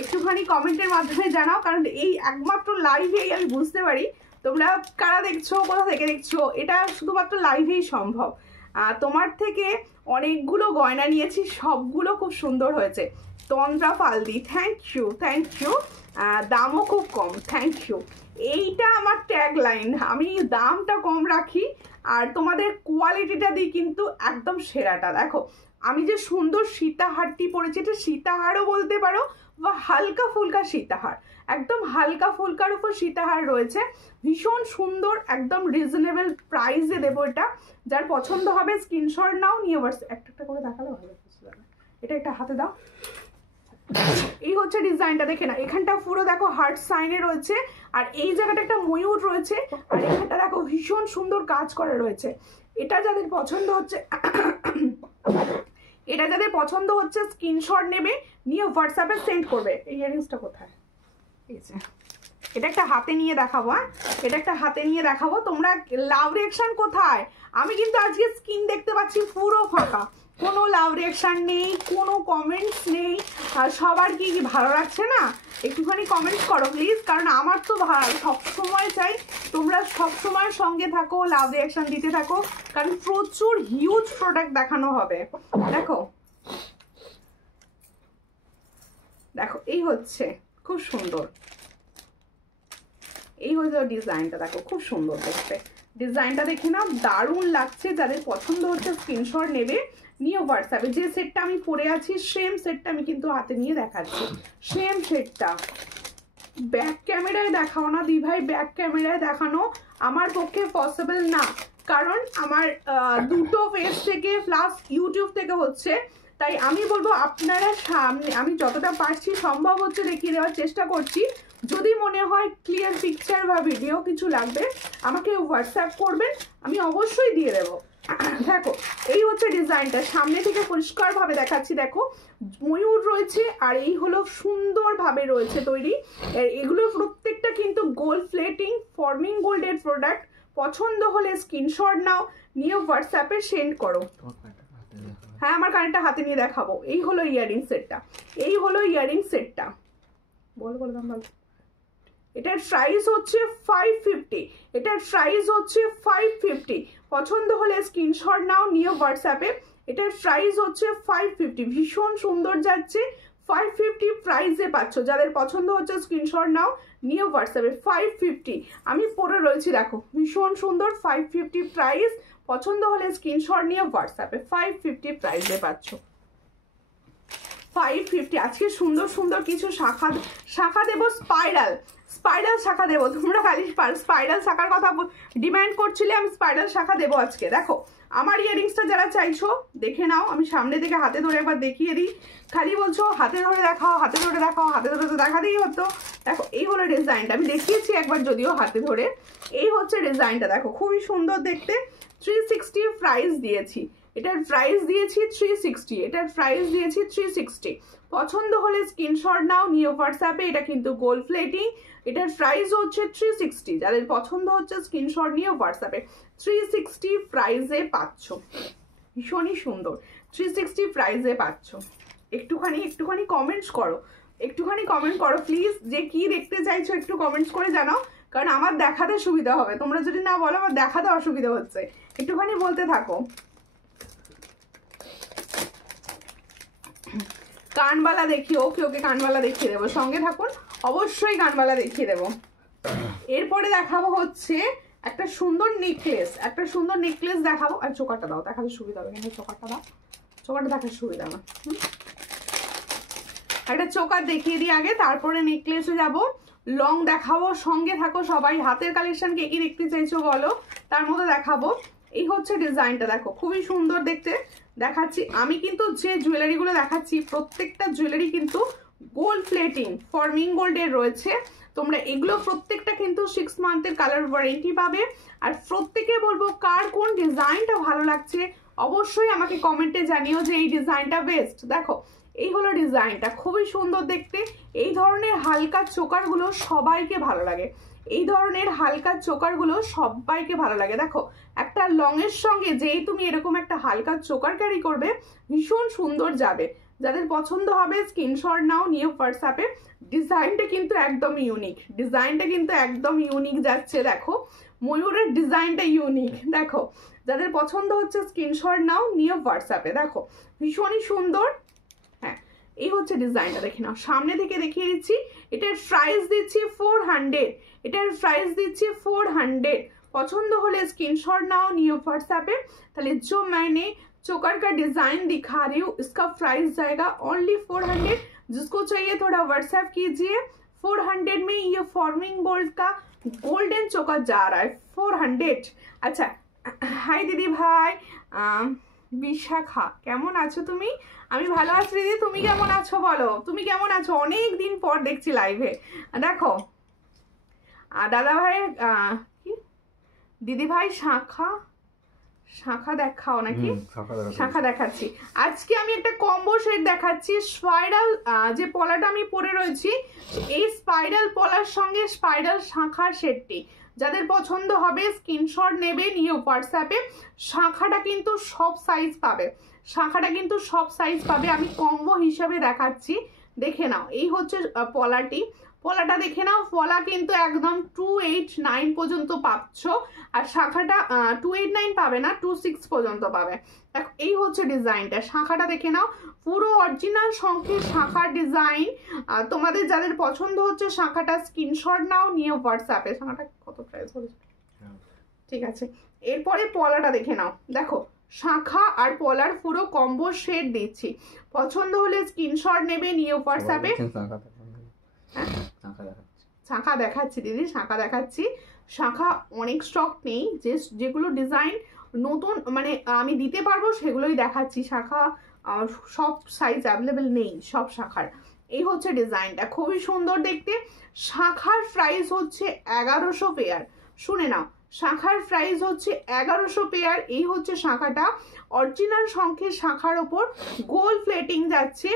একটুখানি কমেন্টের মাধ্যমে জানাও, কারণ এই একমাত্র লাইভেই আমি বুঝতে পারি তোমরা কারা দেখছো, কোথা থেকে দেখছো। এটা শুধুমাত্র লাইভেই সম্ভব। তোমার থেকে অনেকগুলো গয়না নিয়েছি, সবগুলো খুব সুন্দর হয়েছে। তন্দ্রা Paldi, thank you, thank you. দামও খুব কম, থ্যাংক ইউ। এইটা আমার ট্যাগ লাইন, আমি দামটা কম রাখি আর তোমাদের কোয়ালিটিটা দিই কিন্তু একদম সেরাটা। দেখো আমি যে সুন্দর সীতাহারটি পরেছি, এটা সীতাহারও বলতে পারো বা হালকা ফুলকা সীতাহার, একদম হালকা ফুলকার উপর সীতাহার রয়েছে, ভীষণ সুন্দর, একদম রিজনেবল প্রাইসে দেবো এটা। যার পছন্দ হবে স্ক্রিনশট নাও, নিয়ে একটা একটা করে দেখালে ভালো বুঝতে পারবে। এটা একটা হাতে দাও। এই হচ্ছে ডিজাইনটা, দেখে না, এখানটা পুরো দেখো হার্ট সাইনে রয়েছে, আর এই জায়গাটা একটা ময়ূর রয়েছে, আর এখানটা দেখো ভীষণ সুন্দর কাজ করা রয়েছে। এটা যাদের পছন্দ হচ্ছে স্ক্রিনশট নেবে, নিয়ে হোয়াটসঅ্যাপে সেন্ড করবে। এই ইয়ারিংসটা কোথায়? এটা একটা হাতে নিয়ে দেখাবো, এটা একটা হাতে নিয়ে দেখাবো। তোমরা লাভ রিয়াকশন কোথায়? আমি কিন্তু আজকে স্ক্রিন দেখতে পাচ্ছি পুরো ফাঁকা, কোনো লাভ রিয়াকশন নেই, কোনো কমেন্টস নেই। আর সবার কি ভালো লাগছে না? একটুখানি কমেন্টস করো প্লিজ, কারণ আমার তো সবসময় চাই তোমরা সবসময় সঙ্গে থাকো, লাভ রিয়াকশন দিতে থাকো, কারণ প্রচুর হিউজ প্রোডাক্ট দেখানো হবে। দেখো দেখো এই হচ্ছে খুব সুন্দর, এই হচ্ছে ডিজাইনটা, দেখো খুব সুন্দর দেখতে। ডিজাইনটা দেখে নাও, দারুণ লাগছে। যাদের পছন্দ হচ্ছে স্ক্রিনশট নেবে, নিয়ে হোয়াটসঅ্যাপে। যে সেটটা আমি পরে আছি সেম সেটটা আমি কিন্তু হাতে নিয়ে দেখাচ্ছি, সেম সেটটা। ব্যাক ক্যামেরায় দেখাও না দি ভাই, ব্যাক ক্যামেরায় দেখানো আমার পক্ষে পসিবল না, কারণ আমার দুটো পেজ থেকে প্লাস ইউটিউব থেকে হচ্ছে। তাই আমি বলবো আপনারা সামনে, আমি যতটা পারছি সম্ভব হচ্ছে দেখিয়ে দেওয়ার চেষ্টা করছি। যদি মনে হয় ক্লিয়ার পিকচার বা ভিডিও কিছু লাগবে আমাকে হোয়াটসঅ্যাপ করবেন, আমি অবশ্যই দিয়ে দেবো। দেখো এই হচ্ছে ডিজাইনটা, সামনে থেকে পরিষ্কারভাবে দেখাচ্ছি। দেখো ময়ূর রয়েছে, আর এই হলো সুন্দরভাবে রয়েছে তৈরি। এগুলো প্রত্যেকটা কিন্তু গোল্ড প্লেটিং, ফর্মিং গোল্ডের প্রোডাক্ট। পছন্দ হলে স্ক্রিনশট নাও, নিয়ে হোয়াটসঅ্যাপে সেন্ড করো। হ্যাঁ, আমার কানেরটা হাতে নিয়ে দেখাবো। এই হলো ইয়ারিং সেটটা, এই হলো ইয়ারিং সেটটা। বলো বলো দাম বলো। এটার প্রাইস হচ্ছে 550, এটার প্রাইস হচ্ছে 550। পছন্দ হলে স্ক্রিনশট নাও, নিয়ে হোয়াটসঅ্যাপে। এটার প্রাইস হচ্ছে 550, ভীষণ সুন্দর যাচ্ছে। 550 প্রাইসে পাচ্ছ। যাদের পছন্দ হচ্ছে স্ক্রিনশট নাও, নিয়ে হোয়াটসঅ্যাপে। 550 আমি পরে রয়েছি, দেখো ভীষণ সুন্দর। 550 প্রাইস, পছন্দ হলে স্ক্রিনশট নিয়ে হোয়াটসঅ্যাপে। 550 প্রাইসে পাচ্ছ, 550। আজকে সুন্দর সুন্দর কিছু শাখা দেবো, স্পাইরাল শাখা দেবো। তোমরা খালি স্পাইরাল শাখার কথা ডিমান্ড করছিলে, আমি স্পাইরাল শাখা দেবো আজকে। দেখো আমার ইয়ারিংসটা যারা চাইছো দেখে নাও, আমি সামনে থেকে হাতে ধরে একবার দেখিয়ে দিই। খালি বলছো হাতে ধরে দেখাও, হাতে ধরে দেখাও, হাতে ধরে তো দেখাতেই হতো। দেখো এই হলো ডিজাইনটা, আমি দেখিয়েছি একবার যদিও হাতে ধরে। এই হচ্ছে ডিজাইনটা, দেখো খুবই সুন্দর দেখতে। 360 প্রাইস দিয়েছি, এটার প্রাইস দিয়েছি 360, এটার প্রাইস দিয়েছি 360। পছন্দ হলে স্ক্রিনশট নাও, নিয়ে হোয়াটসঅ্যাপে। এটা কিন্তু গোল্ড প্লেটিং, এটার প্রাইস হচ্ছে 360। যাদের পছন্দ হচ্ছে স্ক্রিনশট নিয়ে হোয়াটসঅ্যাপে। 360 প্রাইসে পাচ্ছ, ভীষণই সুন্দর। 360 প্রাইসে পাচ্ছ। একটুখানি কমেন্টস করো, একটুখানি কমেন্ট করো প্লিজ, যে কি দেখতে চাইছো একটু কমেন্টস করে জানাও, কারণ আমার দেখাতে সুবিধা হবে। তোমরা যদি না বলো আমার দেখাতে অসুবিধা হচ্ছে, একটুখানি বলতে থাকো। কানবালা দেখিয়ে, ওকে ওকে কানবালা দেখিয়ে দেবো, সঙ্গে থাকুন, অবশ্যই কানবালা দেখিয়ে দেবো। এরপরে দেখাবো হচ্ছে একটা সুন্দর নেকলেস, একটা সুন্দর নেকলেস দেখাবো। আর চোকারটা দাও, দেখাতে সুবিধা হবে, কিন্তু চোকারটা দাও, চোকারটা দেখার সুবিধা না। একটা চোকার দেখিয়ে দিই আগে, তারপরে নেকলেসে যাব। লং দেখাবো, সঙ্গে থাকো সবাই। হাতের কালেকশন কে কি দেখতে চাইছো বলো, তার মতো দেখাবো। এই হচ্ছে ডিজাইনটা, দেখো খুবই সুন্দর দেখতে দেখাচ্ছি। আমি কিন্তু যে জুয়েলারিগুলো দেখাচ্ছি প্রত্যেকটা জুয়েলারি কিন্তু গোল্ড প্লেটিং, ফর্মিং গোল্ডের রয়েছে। তোমরা এগুলো প্রত্যেকটা কিন্তু 6 মান্থের কালার ওয়ারেন্টি পাবে। আর প্রত্যেকে বলবো কার কোন ডিজাইনটা ভালো লাগছে অবশ্যই আমাকে কমেন্টে জানিও যে এই ডিজাইনটা বেস্ট। দেখো এই হলো ডিজাইনটা, খুবই সুন্দর দেখতে। এই ধরনের হালকা চোকারগুলো সবাইকে ভালো লাগে, এই ধরনের হালকা চোকারগুলো সবাইকে ভালো লাগে। দেখো একটা লং এর সঙ্গে যেই তুমি এরকম একটা হালকা চোকার ক্যারি করবে ভীষণ সুন্দর যাবে। যাদের পছন্দ হবে স্ক্রিনশট নাও, নিয়ে হোয়াটসঅ্যাপে। ডিজাইনটা কিন্তু একদম ইউনিক, ডিজাইনটা কিন্তু একদম ইউনিক যাচ্ছে। দেখো ময়ূরের ডিজাইনটা ইউনিক। দেখো যাদের পছন্দ হচ্ছে স্ক্রিনশট নাও, নিয়ে হোয়াটসঅ্যাপে। দেখো ভীষণই সুন্দর। হ্যাঁ এই হচ্ছে ডিজাইনটা, দেখে নাও, সামনে থেকে দেখিয়ে দিচ্ছি। এটার প্রাইস দিচ্ছি 400, এটার প্রাইস দিচ্ছি 400। पसंद होले स्क्रीनशॉट नाओ नियो व्हाट्सएप पे। ताले जो मैंने चोकर का डिजाइन दिखा रही हूँ इसका प्राइस जाएगा ओनली 400। जिसको चाहिए थोड़ा व्हाट्सएप कीजिए। 400 में ये फॉर्मिंग गोल्ड का गोल्डन चोकर जा रहा है 400। अच्छा हाय दीदी भाई বিশাখা কেমন আছো তুমি? আমি ভালো আছি দিদি, তুমি কেমন আছো বলো? তুমি কেমন আছো? অনেক দিন পর দেখছি লাইভে। দেখো দাদা ভাই কি দিদি ভাই শাখা শাখা দেখাও নাকি? শাখা দেখাচ্ছি। আজকে আমি একটা কম্বো সেট দেখাচ্ছি। স্পাইরাল যে পলাটা আমি পরে রয়েছি এই স্পাইরাল পলার সঙ্গে স্পাইরাল শাখার সেটটি যাদের পছন্দ হবে স্ক্রিনশট নেবে নিয়ে হোয়াটসঅ্যাপে। শাখাটা কিন্তু সব সাইজ পাবে, শাখাটা কিন্তু সব সাইজ পাবে। আমি কম্বো হিসাবে দেখাচ্ছি, দেখে নাও। এই হচ্ছে পলাটি, পলাটা দেখে নাও। পলা কিন্তু একদম 289 পর্যন্ত পাচ্ছ, আর শাখাটা 289 পাবে না, 26 পর্যন্ত পাবে। দেখো এই হচ্ছে ডিজাইনটা, শাখাটা দেখে নাও, পুরো অরিজিনাল শঙ্খের শাখার ডিজাইন। তোমাদের যাদের পছন্দ হচ্ছে শাখাটা স্ক্রিনশট নাও নিয়ে হোয়াটসঅ্যাপে। শাখাটা কত প্রাইস বলেছে? ঠিক আছে, এরপরে পলাটা দেখে নাও। দেখো শাখা আর পলার পুরো কম্বো সেট দিচ্ছি, পছন্দ হলে স্ক্রিনশট নেবে, নিয়ে হোয়াটসঅ্যাপে। শাখা দেখাচ্ছি দিদি, শাখা দেখাচ্ছি। শাখা অনেক স্টক নেই, যেগুলো ডিজাইন নতুন মানে আমি দিতে পারবো সেগুলোই দেখাচ্ছি। শাখা সব সাইজ অ্যাভেলেবেল নেই সব শাখার। এই হচ্ছে ডিজাইনটা, খুবই সুন্দর দেখতে। শাখার প্রাইস হচ্ছে 1100 পেয়ার, শুনে নাও, শাখার প্রাইস হচ্ছে 1100 পেয়ার। এই হচ্ছে শাখাটা, অরিজিনাল শঙ্খের শাখার ওপর গোল্ড প্লেটিং যাচ্ছে।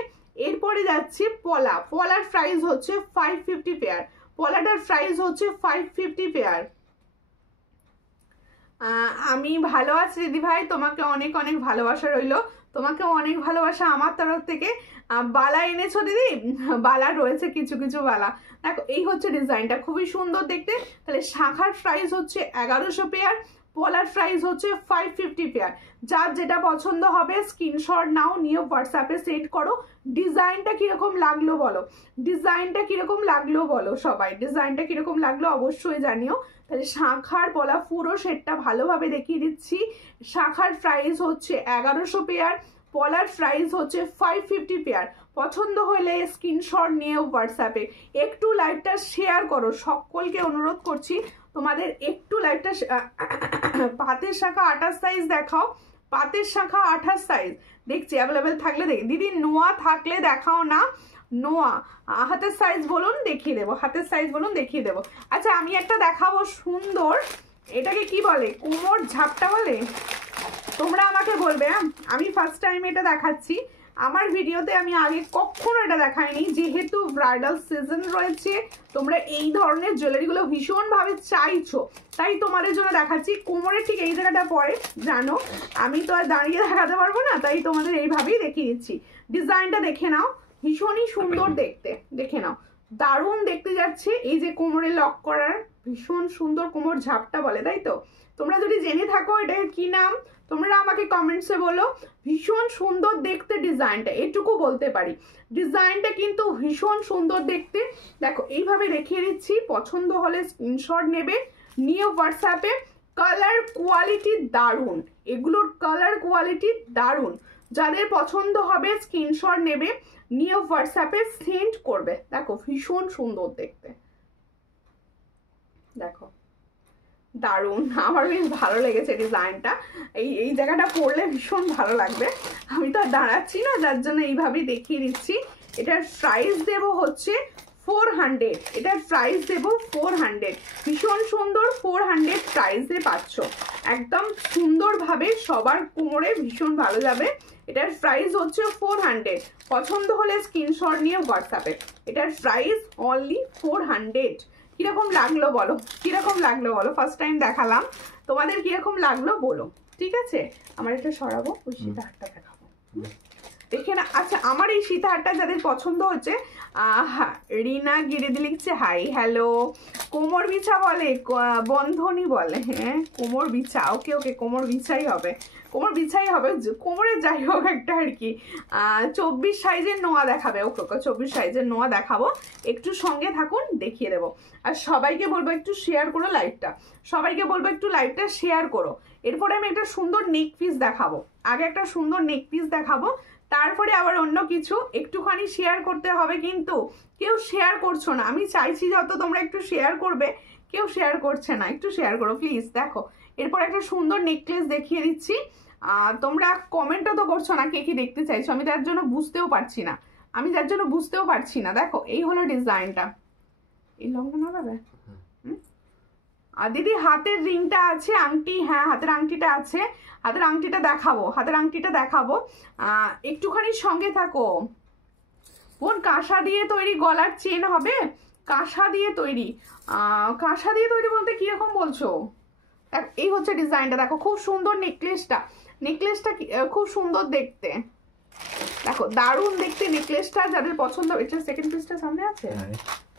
এরপরে যাচ্ছে পলা, পলার প্রাইস হচ্ছে 550 পেয়ার, পলাটার প্রাইস হচ্ছে 550 পেয়ার। আমি ভালো আছি দিদি ভাই, তোমাকে অনেক অনেক ভালোবাসা রইলো, তোমাকে অনেক ভালোবাসা আমার তরফ থেকে। বালা এনেছো দিদি? বালা রয়েছে কিছু কিছু বালা। দেখো এই হচ্ছে ডিজাইনটা, খুবই সুন্দর দেখতে। তাহলে শাখার প্রাইস হচ্ছে 1100 পেয়ার, পলার প্রাইস হচ্ছে 550 পেয়ার। যার যেটা পছন্দ হবে স্ক্রিনশট নাও, নিয়ে হোয়াটসঅ্যাপে সেন্ড করো। ডিজাইনটা কিরকম লাগলো বলো, ডিজাইনটা কিরকম লাগলো বলো সবাই, ডিজাইনটা কিরকম লাগলো অবশ্যই জানিও। তাহলে শাখার পলা পুরো সেটটা ভালোভাবে দেখিয়ে দিচ্ছি। শাখার প্রাইস হচ্ছে 1100 পেয়ার, পলার প্রাইস হচ্ছে 550 পেয়ার। পছন্দ হলে স্ক্রিনশট নিয়ে হোয়াটসঅ্যাপে একটু লাইভটা শেয়ার করো, সকলকে অনুরোধ করছি তোমাদের একটু লাইভটা। পাতের শাখা 28 সাইজ দেখাও, পাতের শাখা 28 সাইজ দেখছি অ্যাভেলেবেল থাকলে দেখি দিদি। নোয়া থাকলে দেখাও না, নোয়া হাতের সাইজ বলুন দেখিয়ে দেবো, হাতের সাইজ বলুন দেখিয়ে দেবো। আচ্ছা আমি একটা দেখাবো সুন্দর, এটাকে কি বলে, কোমর ঝাপটা বলে, তোমরা আমাকে বলবে। আমি ফার্স্ট টাইম এটা দেখাচ্ছি আমার ভিডিওতে, আমি আগে কখনো এটা দেখাইনি। যেহেতু ব্রাইডাল সিজন রয়েছে, তোমরা এই ধরনের জুয়েলারিগুলো ভীষণভাবে চাইছো, তাই তোমাদের জন্য দেখাচ্ছি। কোমরে ঠিক এই জায়গাটা পরে, জানো আমি তো আর দাঁড়িয়ে দেখাতে পারবো না, তাই তোমাদের এইভাবেই দেখিয়ে দিচ্ছি। ডিজাইনটা দেখে নাও, ভীষণই সুন্দর দেখতে, দেখে নাও, দারুণ দেখতে যাচ্ছে। এই যে কোমরে লক করার ভীষণ সুন্দর, কোমর ঝাপটা বলে তাই তো। তোমরা যদি জেনে থাকো এটার কি নাম তোমরা আমাকে কমেন্টসে বলো। ভীষণ সুন্দর দেখতে ডিজাইনটা, এটুকু বলতে পারি, ডিজাইনটা কিন্তু ভীষণ সুন্দর দেখতে। দেখো এইভাবে দেখিয়ে দিচ্ছি, পছন্দ হলে স্ক্রিনশট নেবে, নিয়ে হোয়াটসঅ্যাপে। কালার কোয়ালিটি দারুণ, এগুলোর কালার কোয়ালিটি দারুণ। যাদের পছন্দ হবে স্ক্রিনশট নেবে, নিয়ে হোয়াটসঅ্যাপে সেন্ড করবে। দেখো ভীষণ সুন্দর দেখতে, দেখো দারুণ, আমার বেশ ভালো লেগেছে ডিজাইনটা। এই জায়গাটা পরলে ভীষণ ভালো লাগবে। আমি তো আর দাঁড়াচ্ছি না, যার জন্য এইভাবেই দেখিয়ে দিচ্ছি। এটার প্রাইস দেব হচ্ছে 400, এটার প্রাইস দেব 400। ভীষণ সুন্দর 400 প্রাইসে পাচ্ছ, একদম সুন্দরভাবে সবার কোমরে ভীষণ ভালো যাবে। এটার প্রাইস হচ্ছে 400। পছন্দ হলে স্ক্রিনশট নিয়ে হোয়াটসঅ্যাপে। এটার প্রাইস অনলি 400। কিরকম লাগলো বলো, কিরকম লাগলো বলো, ফার্স্ট টাইম দেখালাম, তোমাদের কিরকম লাগলো বলো, ঠিক আছে। আমার এটা সরাবো, ওই সীতাহারটা দেখাবো দেখে না। আচ্ছা আমার এই সীতাহারটা যাদের পছন্দ হচ্ছে, রিনা গিরিদি লিখছে হাই হ্যালো। কোমর বিছা বলে, বন্ধনী বলে, হ্যাঁ কোমর বিছা, ওকে ওকে কোমর বিছাই হবে, কোমর বিছাই হবে, কোমরে যাই হোক একটা আর কি। 24 সাইজের নোয়া দেখাবে, ওকে ওকে 24 সাইজের নোয়া দেখাবো, একটু সঙ্গে থাকুন দেখিয়ে দেবো। আর সবাইকে বলবো একটু শেয়ার করো লাইভটা, সবাইকে বলবো একটু লাইভটা শেয়ার করো। এরপরে আমি একটা সুন্দর নেক পিস দেখাবো, আগে একটা সুন্দর নেক পিস দেখাবো, তারপরে আবার অন্য কিছু। একটুখানি শেয়ার করতে হবে, কিন্তু কেউ শেয়ার করছো না। আমি চাইছি যত তোমরা একটু শেয়ার করবে, কেউ শেয়ার করছে না, একটু শেয়ার করো প্লিজ। দেখো এরপর একটা সুন্দর নেকলেস দেখিয়ে দিচ্ছি, তোমরা কমেন্টও তো করছো না কে কি দেখতে চাইছো, আমি তার জন্য বুঝতেও পারছি না, আমি যার জন্য বুঝতেও পারছি না। দেখো এই হলো ডিজাইনটা, এই লঙ্কা না পাবে। আর দিদি হাতের রিংটা আছে, আংটি, হ্যাঁ হাতের আংটিটা আছে, হাতের আংটিটা দেখাবো, হাতের আংটিটা দেখাবো, একটুখানি সঙ্গে থাকো। বোন কাঁসা দিয়ে তৈরি গলার চেন হবে, কাঁসা দিয়ে তৈরি, কাঁসা দিয়ে তৈরি বলতে কিরকম বলছো। এই হচ্ছে ডিজাইনটা, দেখো খুব সুন্দর নেকলেসটা, নেকলেসটা খুব সুন্দর দেখতে, দেখো দারুণ দেখতে নেকলেসটা। যাদের পছন্দ, এটা সেকেন্ড পিসটা সামনে আছে,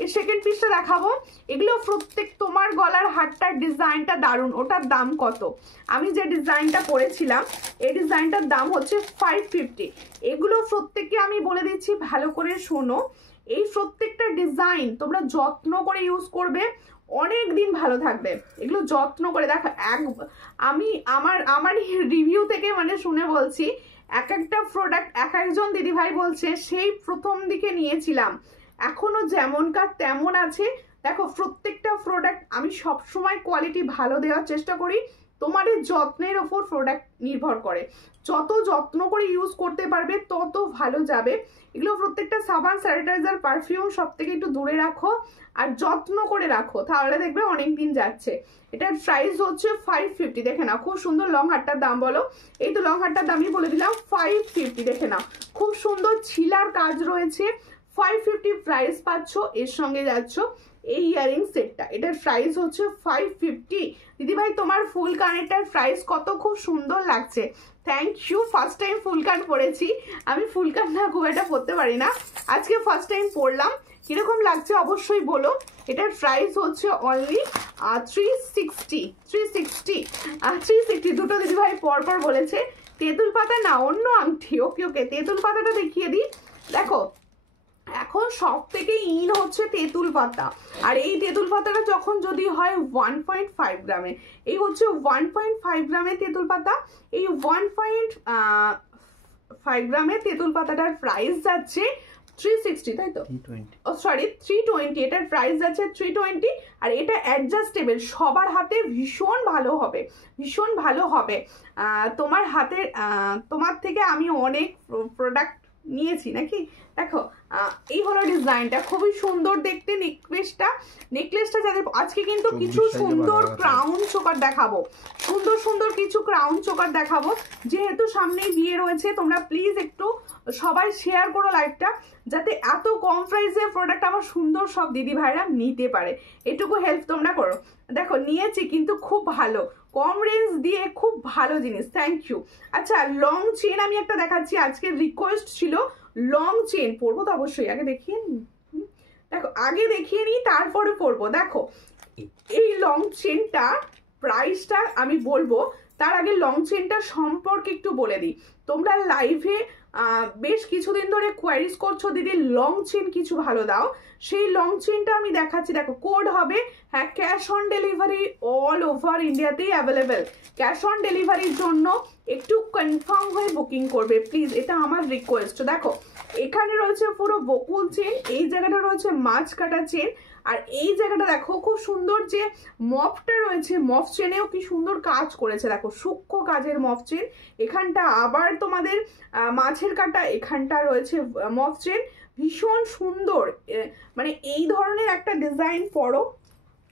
এই সেকেন্ড পিসটা দেখাবো। এগুলো প্রত্যেক, তোমার গলার হারটার ডিজাইনটা দারুণ, ওটার দাম কত, আমি যে ডিজাইনটা পরেছিলাম এই ডিজাইনটার দাম হচ্ছে 550। এগুলো প্রত্যেককে আমি বলে দিচ্ছি ভালো করে শোনো, এই প্রত্যেকটা ডিজাইন তোমরা যত্ন করে ইউজ করবে, অনেক দিন ভালো থাকবে। এগুলো যত্ন করে দেখো, আমি আমার রিভিউ থেকে মানে শুনে বলছি, এক একটা প্রোডাক্ট এক একজন দিদিভাই বলছে সেই প্রথম দিকে নিয়েছিলাম, এখনো যেমনকার তেমন আছে। দেখো প্রত্যেকটা প্রোডাক্ট আমি সবসময় কোয়ালিটি ভালো দেওয়ার চেষ্টা করি, তোমাদের যত্নের ওপর প্রোডাক্ট নির্ভর করে, যত যত্ন করে ইউজ করতে পারবে তত ভালো যাবে। এগুলো প্রত্যেকটা সাবান, স্যানিটাইজার, পারফিউম সব থেকে একটু দূরে রাখো আর যত্ন করে রাখো, তাহলে দেখবে অনেক দিন যাচ্ছে। এটার প্রাইস হচ্ছে 550। দেখে নাও খুব সুন্দর। লং হারটার দাম বলো? এই তো লং হারটার দামই বলে দিলাম, 550। দেখে নাও খুব সুন্দর ছিলার কাজ রয়েছে, 550 প্রাইস পাচ্ছ। এর সঙ্গে যাচ্ছ এই ইয়ারিং সেটটা, এটার প্রাইস হচ্ছে 550। দিদিভাই তোমার ফুল কানেরটার প্রাইস কত? খুব সুন্দর লাগছে, থ্যাংক ইউ। ফার্স্ট টাইম ফুল কান পরেছি, আমি ফুল কান না খুব একটা পরতে পারি না, আজকে ফার্স্ট টাইম পরলাম। কিরকম লাগছে অবশ্যই বলো। এটার প্রাইস হচ্ছে অনলি 360। দুটো দিদিভাই পরপর বলেছে তেঁতুল পাতা না অন্য আংটি। ওকে ওকে, তেঁতুল পাতাটা দেখিয়ে দিই। দেখো এখন সব থেকে ইন হচ্ছে তেঁতুল পাতা, আর এই তেঁতুল পাতাটা যখন যদি হয় 1.5 গ্রামে, এই হচ্ছে 1.5 গ্রামের তেঁতুল পাতা। এই 1.5 গ্রামের তেঁতুল পাতাটার প্রাইস যাচ্ছে 360, তাই তো? ও সরি 320। এটার প্রাইস যাচ্ছে 320। আর এটা অ্যাডজাস্টেবল, সবার হাতে ভীষণ ভালো হবে, ভীষণ ভালো হবে। তোমার হাতে তোমার থেকে আমি অনেক প্রোডাক্ট নিয়েছি নাকি। দেখো এই হলো ডিজাইনটা, খুবই সুন্দর দেখতে। নেকলেসটা যাদের আজকে কিন্তু কিছু সুন্দর ক্রাউন চোকার দেখাবো, সুন্দর সুন্দর কিছু ক্রাউন চোকার দেখাবো। যেহেতু সামনেই বিয়ে রয়েছে, তোমরা প্লিজ একটু সবাই শেয়ার করো লাইভটা, যাতে এত কম প্রাইসে প্রোডাক্ট আমার সুন্দর সব দিদি ভাইরা নিতে পারে, এটুকু হেল্প তোমরা করো। দেখো নিয়েছি কিন্তু খুব ভালো, কম রেঞ্জ দিয়ে খুব ভালো জিনিস, থ্যাংক ইউ। আচ্ছা লং চেন আমি একটা দেখাচ্ছি, আজকের রিকোয়েস্ট ছিল লং চেন পরবো তো অবশ্যই, আগে দেখিয়ে নি। দেখো আগে দেখিয়ে নিই তারপরে পরবো। দেখো এই লং চেনটা প্রাইসটা আমি বলবো, তার আগে লং চেনটা সম্পর্কে একটু বলে দিই। তোমরা লাইভে বেশ কিছুদিন ধরে কোয়ারিজ করছো দিদি লং চেন কিছু ভালো দাও, সেই লং চেনটা আমি দেখাচ্ছি। দেখো কোড হবে, হ্যাঁ cash on delivery all over ইন্ডিয়াতেই অ্যাভেলেবেল। ক্যাশ অন ডেলিভারির জন্য একটু কনফার্ম হয়ে বুকিং করবে প্লিজ, এটা আমার রিকোয়েস্ট। দেখো এখানে রয়েছে পুরো বকুল চেন, এই জায়গাটা রয়েছে মাছ কাটা চেন, আর এই জায়গাটা দেখো খুব সুন্দর যে মফটা রয়েছে, মফ চেনেও কি সুন্দর কাজ করেছে। দেখো সূক্ষ্ম কাজের মফ চেন, এখানটা আবার তোমাদের মাছের কাটা, এখানটা রয়েছে মফ চেন, ভীষণ সুন্দর। মানে এই ধরনের একটা ডিজাইন পরো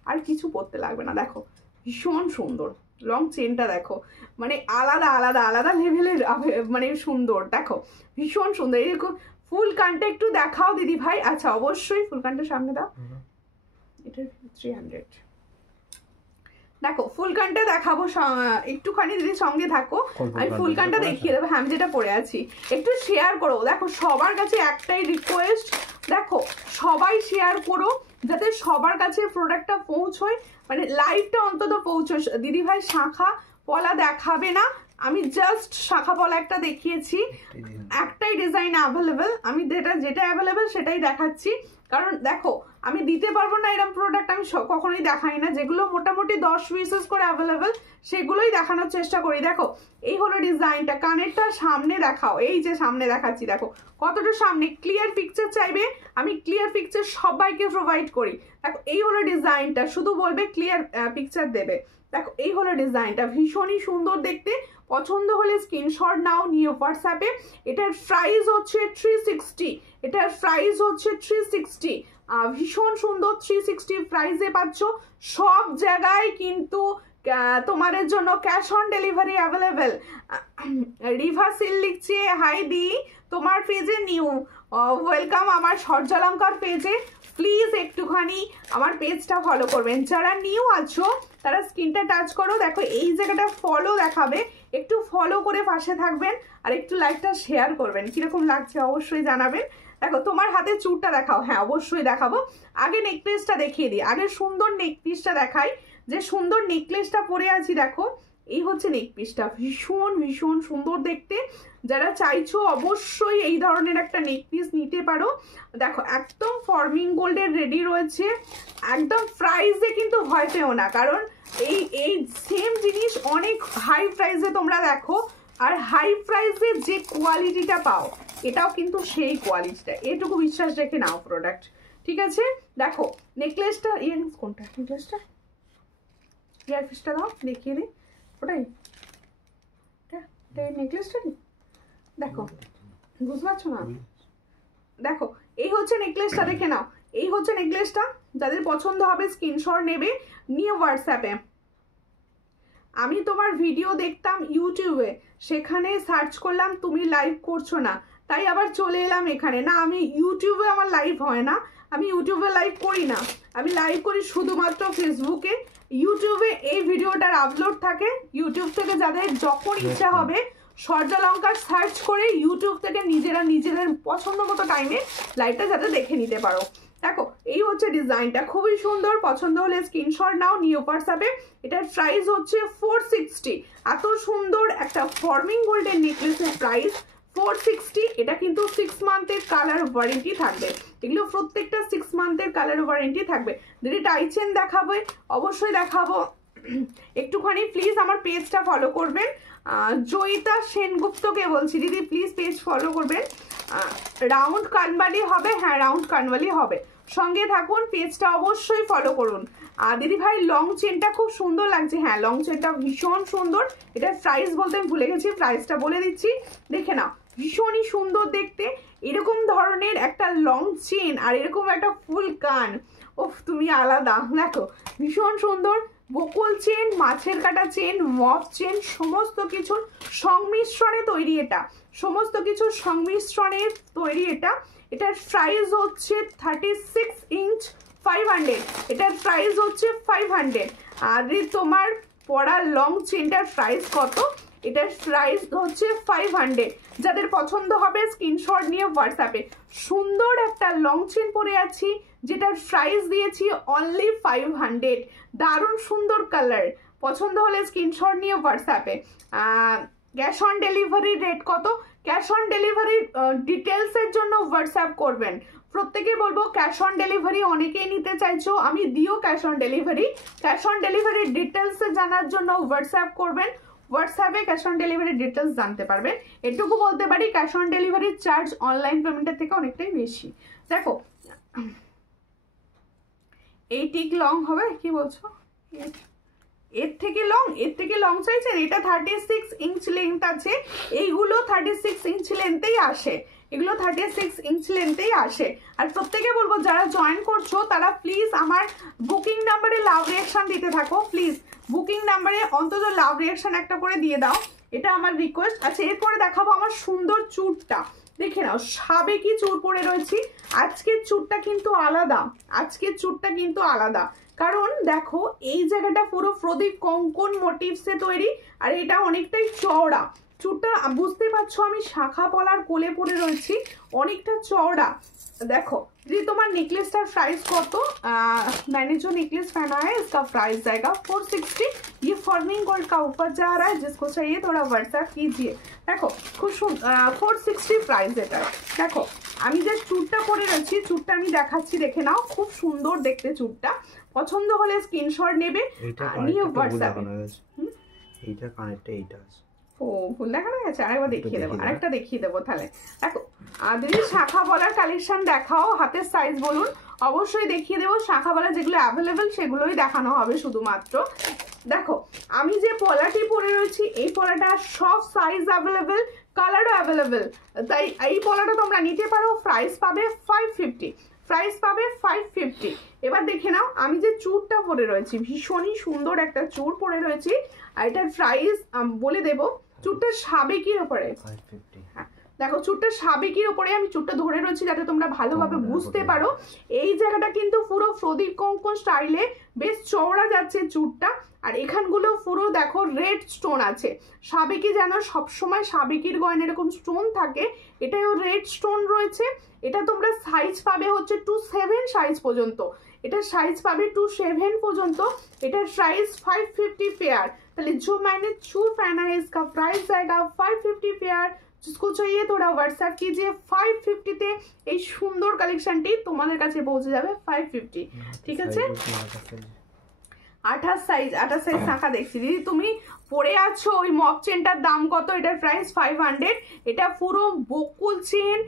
আর কিছু পরতে লাগবে না। দেখো ভীষণ সুন্দর লং চেনটা, দেখো মানে আলাদা আলাদা আলাদা লেভেলের মানে সুন্দর। দেখো ভীষণ সুন্দর। এরকম ফুল কানটা একটু দেখাও দিদি ভাই। আচ্ছা অবশ্যই ফুল কানটা সামনে দাও, এটা 300। দেখো ফুল কানটা দেখাবো, একটুখানি দিদি সঙ্গে থাকো, আমি ফুল কানটা দেখিয়ে দেবো। হ্যাঁ আমি যেটা পরে আছি একটু শেয়ার করো। দেখো সবার কাছে একটাই রিকোয়েস্ট, দেখো সবাই শেয়ার করো যাতে সবার কাছে প্রোডাক্টটা পৌঁছয়, মানে লাইভটা অন্তত পৌঁছয়। দিদি ভাই শাখা পলা দেখাবে না, আমি জাস্ট শাখা পলা একটা দেখিয়েছি, একটাই ডিজাইন অ্যাভেলেবেল, আমি যেটা অ্যাভেলেবেল সেটাই দেখাচ্ছি। কারণ দেখো আমি দিতে পারবো না এরকম প্রোডাক্ট, আমি কখনোই দেখাই না। যেগুলো মোটামুটি 10 পিসেস করে অ্যাভেলেবেল সেগুলোই দেখানোর চেষ্টা করি। দেখো এই হলো ডিজাইনটা, কানেরটা সামনে দেখাও, এই যে সামনে দেখাচ্ছি, দেখো কতটা সামনে। ক্লিয়ার পিকচার চাইবে, আমি ক্লিয়ার পিকচার সবাইকে প্রোভাইড করি। দেখো এই হলো ডিজাইনটা, শুধু বলবে ক্লিয়ার পিকচার দেবে। দেখো এই হলো ডিজাইনটা, ভীষণই সুন্দর দেখতে। পছন্দ হলে স্ক্রিনশট নাও, নিয়ে হোয়াটসঅ্যাপে। এটার প্রাইস হচ্ছে 360, এটার প্রাইস হচ্ছে 360, ভীষণ সুন্দর 360 প্রাইসে পাচ্ছ। সব জায়গায় কিন্তু তোমাদের জন্য cash on delivery available. Riva seal লিখছে হাই দি, তোমার পেজে নিউ, ওয়েলকাম আমার সূর্যালঙ্কার পেজে। প্লিজ একটুখানি আমার পেজটা ফলো করবেন, যারা নিউ আছো তারা স্ক্রিনটা টাচ করো। দেখো এই জায়গাটা ফলো দেখাবে, একটু ফলো করে পাশে থাকবেন আর একটু লাইকটা শেয়ার করবেন। কিরকম লাগছে অবশ্যই জানাবেন। দেখো তোমার হাতে চুড়টা দেখাও, হ্যাঁ অবশ্যই দেখাবো। আগে নেকলেসটা দেখিয়ে দিই, আগে সুন্দর নেকপিসটা দেখাই, যে সুন্দর নেকলেসটা পরে আছি। দেখো এই হচ্ছে নেক পিসটা, ভীষণ ভীষণ সুন্দর দেখতে। যারা চাইছো অবশ্যই এই ধরনের একটা নেক পিস নিতে পারো। দেখো একদম ফর্মিং গোল্ডের রেডি রয়েছে, একদম প্রাইসে কিন্তু ভয় পেও না, কারণ এই সেম জিনিস অনেক হাই প্রাইসে তোমরা দেখো, আর হাই প্রাইসে যে কোয়ালিটিটা পাও এটাও কিন্তু সেই কোয়ালিটিটা, এটুকু বিশ্বাস রেখে নাও প্রোডাক্ট, ঠিক আছে। দেখো নেকলেসটা, ইয়ারিংস কোনটা, নেকলেসটা ইয়ারপিসটা দাও দেখিয়ে দিই, ওটাই নেকলেসটা নি, দেখো বুঝতে পারছো না, দেখো এই হচ্ছে নেকলেসটা, দেখে নাও এই হচ্ছে নেকলেসটা। যাদের পছন্দ হবে স্ক্রিনশট নেবে, নিয়ে হোয়াটসঅ্যাপে। আমি তোমার ভিডিও দেখতাম ইউটিউবে, সেখানে সার্চ করলাম তুমি লাইভ করছো না, তাই আবার চলে এলাম এখানে। না, আমি ইউটিউবে আমার লাইভ হয় না, আমি ইউটিউবে লাইভ করি না, আমি লাইভ করি শুধুমাত্র ফেসবুকে। ইউটিউবে এই ভিডিওটার আপলোড থাকে, ইউটিউব থেকে যাদের যখন ইচ্ছা হবে সূর্যালঙ্কার সার্চ করে ইউটিউব থেকে নিজেদের পছন্দ মতো টাইমে লাইভটা যাতে দেখে নিতে পারো। দেখো এই হচ্ছে ডিজাইনটা, খুবই সুন্দর, পছন্দ হলে স্ক্রিনশট নাও, নিউ হোয়াটসঅ্যাপে। এটার প্রাইস হচ্ছে 460। এত সুন্দর একটা ফর্মিং গোল্ডের নেকলেসের প্রাইস 460। এটা কিন্তু 6 মান্থের কালার ওয়ারেন্টি থাকবে, এগুলো প্রত্যেকটা 6 মান্থের কালার ওয়ারেন্টি থাকবে। যদি টাইচেন দেখাবে অবশ্যই দেখাবো, একটুখানি প্লিজ আমার পেজটা ফলো করবেন। জয়িতা সেনগুপ্তকে বলছি দিদি প্লিজ পেজ ফলো করবেন। রাউন্ড কানবালি হবে, হ্যাঁ রাউন্ড কানবালি হবে, সঙ্গে থাকুন, পেজটা অবশ্যই ফলো করুন। দিদি ভাই লং চেনটা খুব সুন্দর লাগছে, হ্যাঁ লং চেনটা ভীষণ সুন্দর। এটার প্রাইস বলতে আমি ভুলে গেছি, প্রাইসটা বলে দিচ্ছি, দেখে নাও ভীষণই সুন্দর দেখতে। এরকম ধরনের একটা লং চেন আর এরকম একটা ফুল কান, ওফ তুমি আলাদা, দেখো ভীষণ সুন্দর। বকুল চেন, মাছের কাটা চেন, মফ চেন, সমস্ত কিছুর সংমিশ্রণে তৈরি এটা, সমস্ত কিছুর সংমিশ্রণে তৈরি এটা। এটার প্রাইস হচ্ছে 36 ইঞ্চ 500, এটার প্রাইস হচ্ছে 500। আর তোমার পরা লং চেনটার প্রাইস কত, এটার প্রাইস হচ্ছে 500। যাদের পছন্দ হবে স্ক্রিনশট নিয়ে হোয়াটসঅ্যাপে। সুন্দর একটা লং চেন পরে আছি যেটার প্রাইস দিয়েছি অনলি 500, দারুণ সুন্দর কালার। পছন্দ হলে স্ক্রিনশট নিয়ে হোয়াটসঅ্যাপে। ক্যাশ অন ডেলিভারি রেট কত, ক্যাশ অন ডেলিভারি ডিটেলসের জন্য হোয়াটসঅ্যাপ করবেন। প্রত্যেকে বলবো ক্যাশ অন ডেলিভারি অনেকেই নিতে চাইছো, আমি দিও cash on delivery. Cash on delivery details জানার জন্য হোয়াটসঅ্যাপ করবেন, হোয়াটসঅ্যাপে ক্যাশ অন ডেলিভারি ডিটেলস জানতে পারবেন। এটুকু বলতে পারি ক্যাশ অন ডেলিভারির চার্জ অনলাইন পেমেন্টের থেকে অনেকটাই বেশি। দেখো এই টিক লং হবে, কি বলছো এর থেকে লং চাইছেন, এটা 36 ইঞ্চ লেন্থ আছে, এইগুলো 36 ইঞ্চ লেন্থেই আসে, এগুলো 36 ইঞ্চ লেন্থেই আসে। আর প্রত্যেকে বলবো যারা জয়েন করছো তারা প্লিজ আমার বুকিং নাম্বারে লাভ রিয়াকশন দিতে থাকো, প্লিজ বুকিং নাম্বারে অন্তত লাভ রিয়াকশন একটা করে দিয়ে দাও, এটা আমার রিকোয়েস্ট। আচ্ছা এরপরে দেখাবো আমার সুন্দর চুড়টা, দেখে নাও সাবেকি চুড় পরে রয়েছি। আজকের চুড়টা কিন্তু আলাদা, আজকের চুড়টা কিন্তু আলাদা, কারণ দেখো এই জায়গাটা পুরো প্রদীপ কঙ্কন মোটিভসে তৈরি, আর এটা অনেকটাই চওড়া। চুড়টা বুঝতে পারছো আমি শাখা পলার কোলে পরে রয়েছি, অনেকটা চওড়া। देखो जी तुम्हार नेकलेस का प्राइस कत, मैंने जो नेकलेस पहना है इसका प्राइस जाएगा 460। ये फॉर्मिंग गोल्ड का ऊपर जा रहा है, जिसको चाहिए थोड़ा व्हाट्सएप कीजिए। देखो खुश 460 प्राइस এটা। দেখো আমি যে চুড়টা পরে রয়েছি, চুড়টা আমি দেখাচ্ছি, দেখে নাও খুব সুন্দর দেখতে চুড়টা। পছন্দ হলে স্ক্রিনশট নেবে, নিয়ে হোয়াটসঅ্যাপে। এইটা কানেক্টটা এইটা আছে, ও ভুল দেখানো গেছে, আরেকবার দেখিয়ে দেবো, আরেকটা দেখিয়ে দেবো তাহলে। দেখো দিদি শাখা বলার কালেকশন দেখাও, হাতের সাইজ বলুন, অবশ্যই দেখিয়ে দেবো। শাখা বলা যেগুলো অ্যাভেলেবেল সেগুলোই দেখানো হবে শুধুমাত্র। দেখো আমি যে পলাটি পরে রয়েছি এই পলাটা সব সাইজ অ্যাভেলেবেল, কালারও অ্যাভেলেবেল, তাই এই পলাটা তোমরা নিতে পারো। প্রাইস পাবে 550, প্রাইস পাবে 550। এবার দেখে নাও আমি যে চুড়টা পরে রয়েছি, ভীষণই সুন্দর একটা চুড় পরে রয়েছি, আর এটার প্রাইস বলে দেবো। চুড়টা সাবেকির উপরে, হ্যাঁ দেখো চুড়টা সাবেকির উপরে আমি চুড়টা ধরে রয়েছি যাতে তোমরা ভালোভাবে বুঝতে পারো। এই জায়গাটা কিন্তু পুরো প্রদীপ কঙ্কন স্টাইলে বেশ চওড়া যাচ্ছে চুড়টা, আর এখানগুলো পুরো দেখো রেড স্টোন আছে। সাবেকি যেন সবসময় সাবেকির গয়না এরকম স্টোন থাকে, এটাও রেড স্টোন রয়েছে। এটা তোমরা সাইজ পাবে হচ্ছে 27 সাইজ পর্যন্ত, এটা সাইজ পাবে 27 পর্যন্ত। এটার প্রাইস 550 পেয়ার, তাহলে जो मैंने चूर पहना है इसका प्राइस जाएगा 550 पेयर। जिसको चाहिए थोड़ा व्हाट्सएप कीजिए। 550 তে এই সুন্দর কালেকশনটি তোমাদের কাছে পৌঁছে যাবে 550। ঠিক আছে, 28 সাইজ শাখা দেখছি দিদি তুমি পরে আছো। ওই মক চেনটার দাম কত? এটার প্রাইস 500। এটা পুরো বকুল চেন,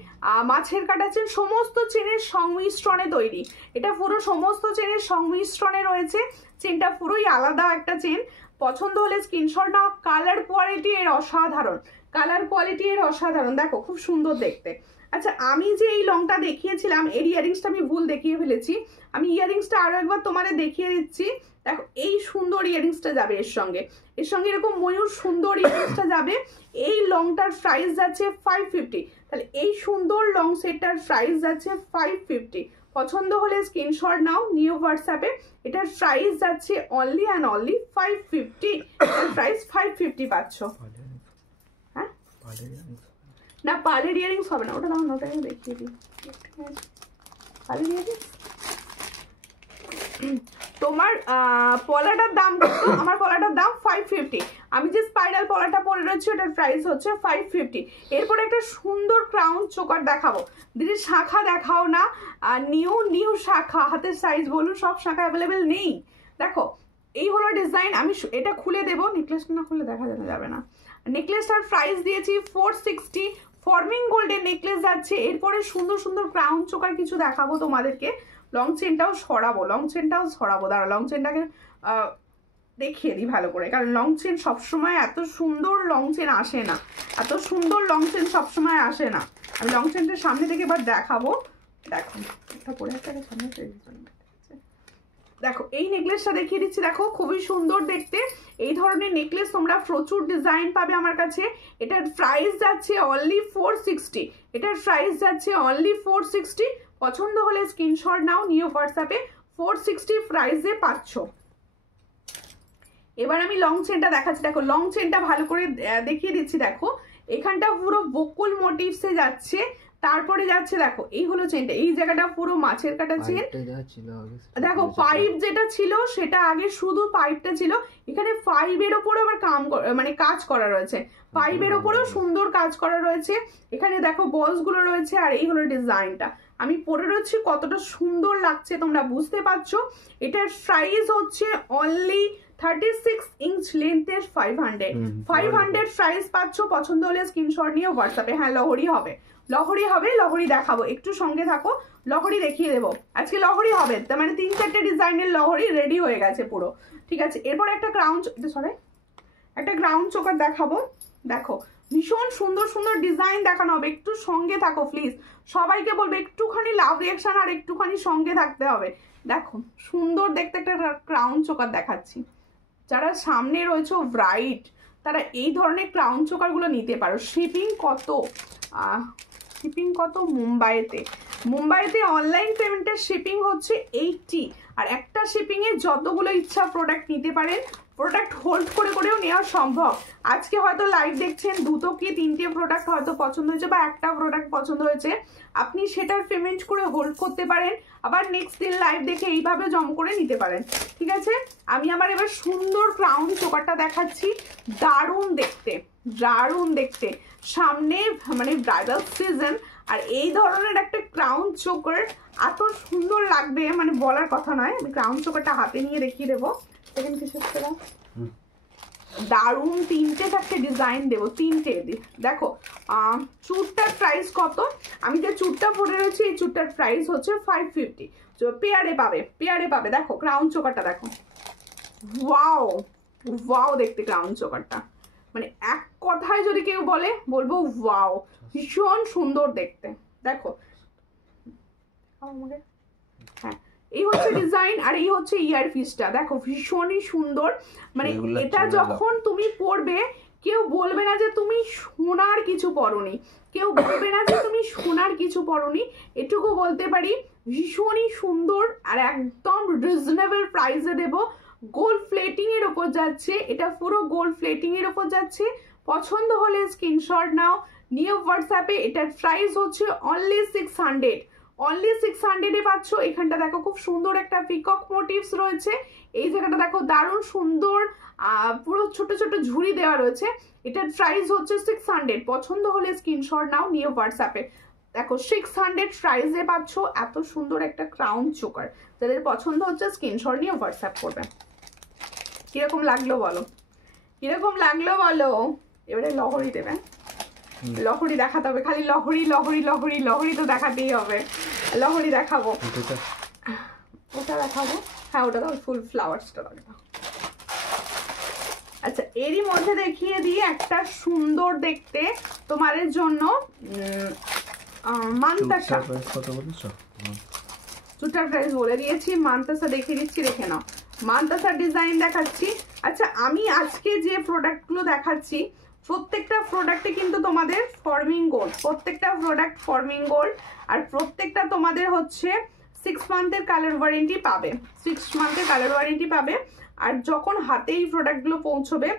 মাছের কাটা চেন, সমস্ত চেনের সংমিশ্রণে তৈরি। এটা পুরো সমস্ত চেনের সংমিশ্রণে রয়েছে। চেনটা পুরোই আলাদা একটা চেন। পছন্দ হলে স্ক্রিনশট নাও। কালার কোয়ালিটি এর অসাধারণ, কালার কোয়ালিটি এর অসাধারণ। দেখো খুব সুন্দর দেখতে। আচ্ছা, আমি যে এই লংটা দেখিয়েছিলাম এর ইয়ারিংসটা আমি ভুল দেখিয়ে ফেলেছি। আমি ইয়ারিংসটা আরো একবার তোমাদের দেখিয়ে দিচ্ছি। দেখো এই সুন্দর ইয়ারিংসটা যাবে এর সঙ্গে এরকম ময়ূর সুন্দর ইয়ারিংসটা যাবে। এই লংটার প্রাইস যাচ্ছে 550। তাহলে এই সুন্দর লং সেটটার প্রাইস যাচ্ছে 550। পছন্দ হলে স্ক্রিনশট নাও, নিউ হোয়াটসঅ্যাপে। এটার প্রাইস যাচ্ছে অনলি অ্যান্ড অনলি 550। প্রাইস 550 পাচ্ছ। হ্যাঁ না, পার্লের ইয়ারিংস হবে না, ওটা দাও না, ওটা আমি দেখিয়ে দিই। পার্লের ইয়ারিংস তোমার পলাটার দাম কত? আমার পলাটার দাম 550। আমি যে স্পাইরাল পলাটা পরে রয়েছি ওটার প্রাইস হচ্ছে 550। এরপরে একটা সুন্দর ক্রাউন চোকার দেখাবো। দিদি শাখা দেখাও না। নিউ শাখা, হাতের সাইজ বলুন, সব শাখা অ্যাভেলেবেল নেই। দেখো এই হলো ডিজাইন। আমি এটা খুলে দেবো, নেকলেসটা না খুলে দেখা যাবে না। নেকলেসটার প্রাইস দিয়েছি 460। ফর্মিং গোল্ডের নেকলেস যাচ্ছে। এরপরে সুন্দর সুন্দর ক্রাউন চোকার কিছু দেখাবো তোমাদেরকে। লং চেনটাও সরাবো, দাঁড়া লং চেনটাকে দেখিয়ে দিই ভালো করে, কারণ লং চেন সবসময় এত সুন্দর লং চেন আসে না, এত সুন্দর লং চেন সবসময় আসে না। আমি লং চেনটা সামনে থেকে এবার দেখাবো। দেখো এটা পরে একটা সামনে, দেখো এই নেকলেসটা দেখিয়ে দিচ্ছি। দেখো খুবই সুন্দর দেখতে। এই ধরনের নেকলেস তোমরা প্রচুর ডিজাইন পাবে আমার কাছে। এটার প্রাইস যাচ্ছে অনলি 460। এটার প্রাইস যাচ্ছে অনলি 460। পছন্দ হলে স্ক্রিনশট নাও, নিউ হোয়াটসঅ্যাপে। 460 প্রাইসে পাচ্ছ। এবার আমি লং চেনটা দেখাচ্ছি। দেখো লং চেনটা ভালো করে দেখিয়ে দিচ্ছি। দেখো এখানটা পুরো বকুল মোটিভসে যাচ্ছে। তারপরে যাচ্ছে দেখো এই হলো চেনটা, এই জায়গাটা পুরো মাছের কাটা চেন। দেখো পাইপ যেটা ছিল সেটা আগে শুধু পাইপটা ছিল, এখানে পাইপের ওপরে আবার কাজ করা রয়েছে। পাইপের ওপরেও সুন্দর কাজ করা রয়েছে। এখানে দেখো বলস গুলো রয়েছে। আর এই হলো ডিজাইনটা। আমি পরে রয়েছি, কতটা সুন্দর লাগছে তোমরা বুঝতে পারছো। এটার প্রাইস হচ্ছে অনলি 36 ইঞ্চ লেন্থের 500 প্রাইস পাচ্ছ। পছন্দ হলে স্ক্রিনশট নিয়ে হোয়াটসঅ্যাপে। হ্যাঁ লহরি হবে, লহরি দেখাবো, একটু সঙ্গে থাকো, লহরি দেখিয়ে দেবো। আজকে লহরি হবে, তার মানে 3-4টে ডিজাইনের লহরি রেডি হয়ে গেছে পুরো। ঠিক আছে, এরপর একটা গ্রাউন্ড চোকার দেখাবো। দেখো ভীষণ সুন্দর সুন্দর ডিজাইন দেখানো হবে, একটু সঙ্গে থাকো প্লিজ। সবাইকে বলবো একটুখানি লাভ রিয়াকশন আর একটুখানি সঙ্গে থাকতে হবে। দেখো সুন্দর দেখতে একটা ক্রাউন চোকার দেখাচ্ছি। যারা সামনে রয়েছে ব্রাইট, তারা এই ধরনের ক্রাউন চোকারগুলো নিতে পারো। শিপিং কত মুম্বাইতে অনলাইন পেমেন্টের শিপিং হচ্ছে 80। আর একটা শিপিংয়ে যতগুলো ইচ্ছা প্রোডাক্ট নিতে পারেন। প্রোডাক্ট হোল্ড করেও নেওয়া সম্ভব। আজকে হয়তো লাইভ দেখছেন, 2 কি 3টে প্রোডাক্ট হয়তো পছন্দ হয়েছে বা একটা প্রোডাক্ট পছন্দ হয়েছে, আপনি সেটার পেমেন্ট করে হোল্ড করতে পারেন। আবার নেক্সট দিন লাইভ দেখে এইভাবে জম করে নিতে পারেন। ঠিক আছে, আমি আমার এবার সুন্দর ক্রাউন চোকারটা দেখাচ্ছি। দারুণ দেখতে সামনে ব্রাইডাল সিজন, আর এই ধরনের একটা ক্রাউন চোকার এত সুন্দর লাগবে বলার কথা নয়। আমি ক্রাউন চোকারটা হাতে নিয়ে দেখিয়ে দেবো। দারুণ 3-4টে ডিজাইন দেবো, 3টে। দেখো চুটটার প্রাইস কত? আমি যে চুটটা পরে রয়েছি এই চুটটার প্রাইস হচ্ছে 550। পেয়ারে পাবে। দেখো ক্রাউন চোকারটা দেখো, ওয়াও দেখতে ক্রাউন চোকারটা, এক কথায় যদি কেউ বলবো ওয়াও, ভীষণ সুন্দর দেখতে। দেখো হ্যাঁ এই হচ্ছে ডিজাইন, আর এই হচ্ছে ইয়ার পিসটা। দেখো ভীষণই সুন্দর। এটা যখন তুমি পরবে কেউ বলবে না যে তুমি সোনার কিছু পরনি, এটুকু বলতে পারি। ভীষণই সুন্দর আর একদম রিজনেবল প্রাইসে দেবো। গোল্ড প্লেটিং এর উপর যাচ্ছে, এটা পুরো গোল্ড প্লেটিং এর উপর যাচ্ছে। পছন্দ হলে স্ক্রিনশট নাও, নিউ হোয়াটসঅ্যাপে। এটার প্রাইস হচ্ছে অনলি 600। অনলি 600 পাচ্ছ। এখানটা দেখো খুব সুন্দর একটা পিকক মোটিভস রয়েছে, এই জায়গাটা দেখো দারুণ সুন্দর পুরো ছোট ছোট ঝুড়ি দেওয়া রয়েছে। এটার প্রাইস হচ্ছে 600। পছন্দ হলে স্ক্রিনশট নাও, নিয়ে হোয়াটসঅ্যাপে। দেখো 600 প্রাইসে পাচ্ছ এত সুন্দর একটা ক্রাউন চোকার। যাদের পছন্দ হচ্ছে স্ক্রিনশট নিয়ে হোয়াটসঅ্যাপ করবে। কিরকম লাগলো বলো, কিরকম লাগলো বলো। এবারে লহরি দেবে, লহরি দেখাতে হবে, খালি লহরি লহরি লহরি লহরি তো দেখাতেই হবে। লহরি দেখাবো, ওটা দেখাবো, হ্যাঁ ওটা তো ফুল ফ্লাওয়ার্সটা দেখাবো। আচ্ছা এরই মধ্যে দেখিয়ে দিই একটা সুন্দর দেখতে তোমাদের জন্য মান্তাসা। কত বলেছো? দুটার প্রাইস বলে দিয়েছি। মান্তাসা দেখিয়ে দিচ্ছি, দেখে নাও। মান্তাসার ডিজাইন দেখাচ্ছি। আচ্ছা আমি আজকে যে প্রোডাক্টগুলো দেখাচ্ছি প্রত্যেকটা প্রোডাক্টে কিন্তু তোমাদের ফর্মিং গোল্ড, প্রত্যেকটা প্রোডাক্ট ফর্মিং গোল্ড, আর প্রত্যেকটা তোমাদের হচ্ছে 6 মান্থের কালার ওয়ারেন্টি পাবে, 6 মান্থের কালার ওয়ারেন্টি পাবে। আর যখন হাতে এই প্রোডাক্টগুলো পৌঁছবে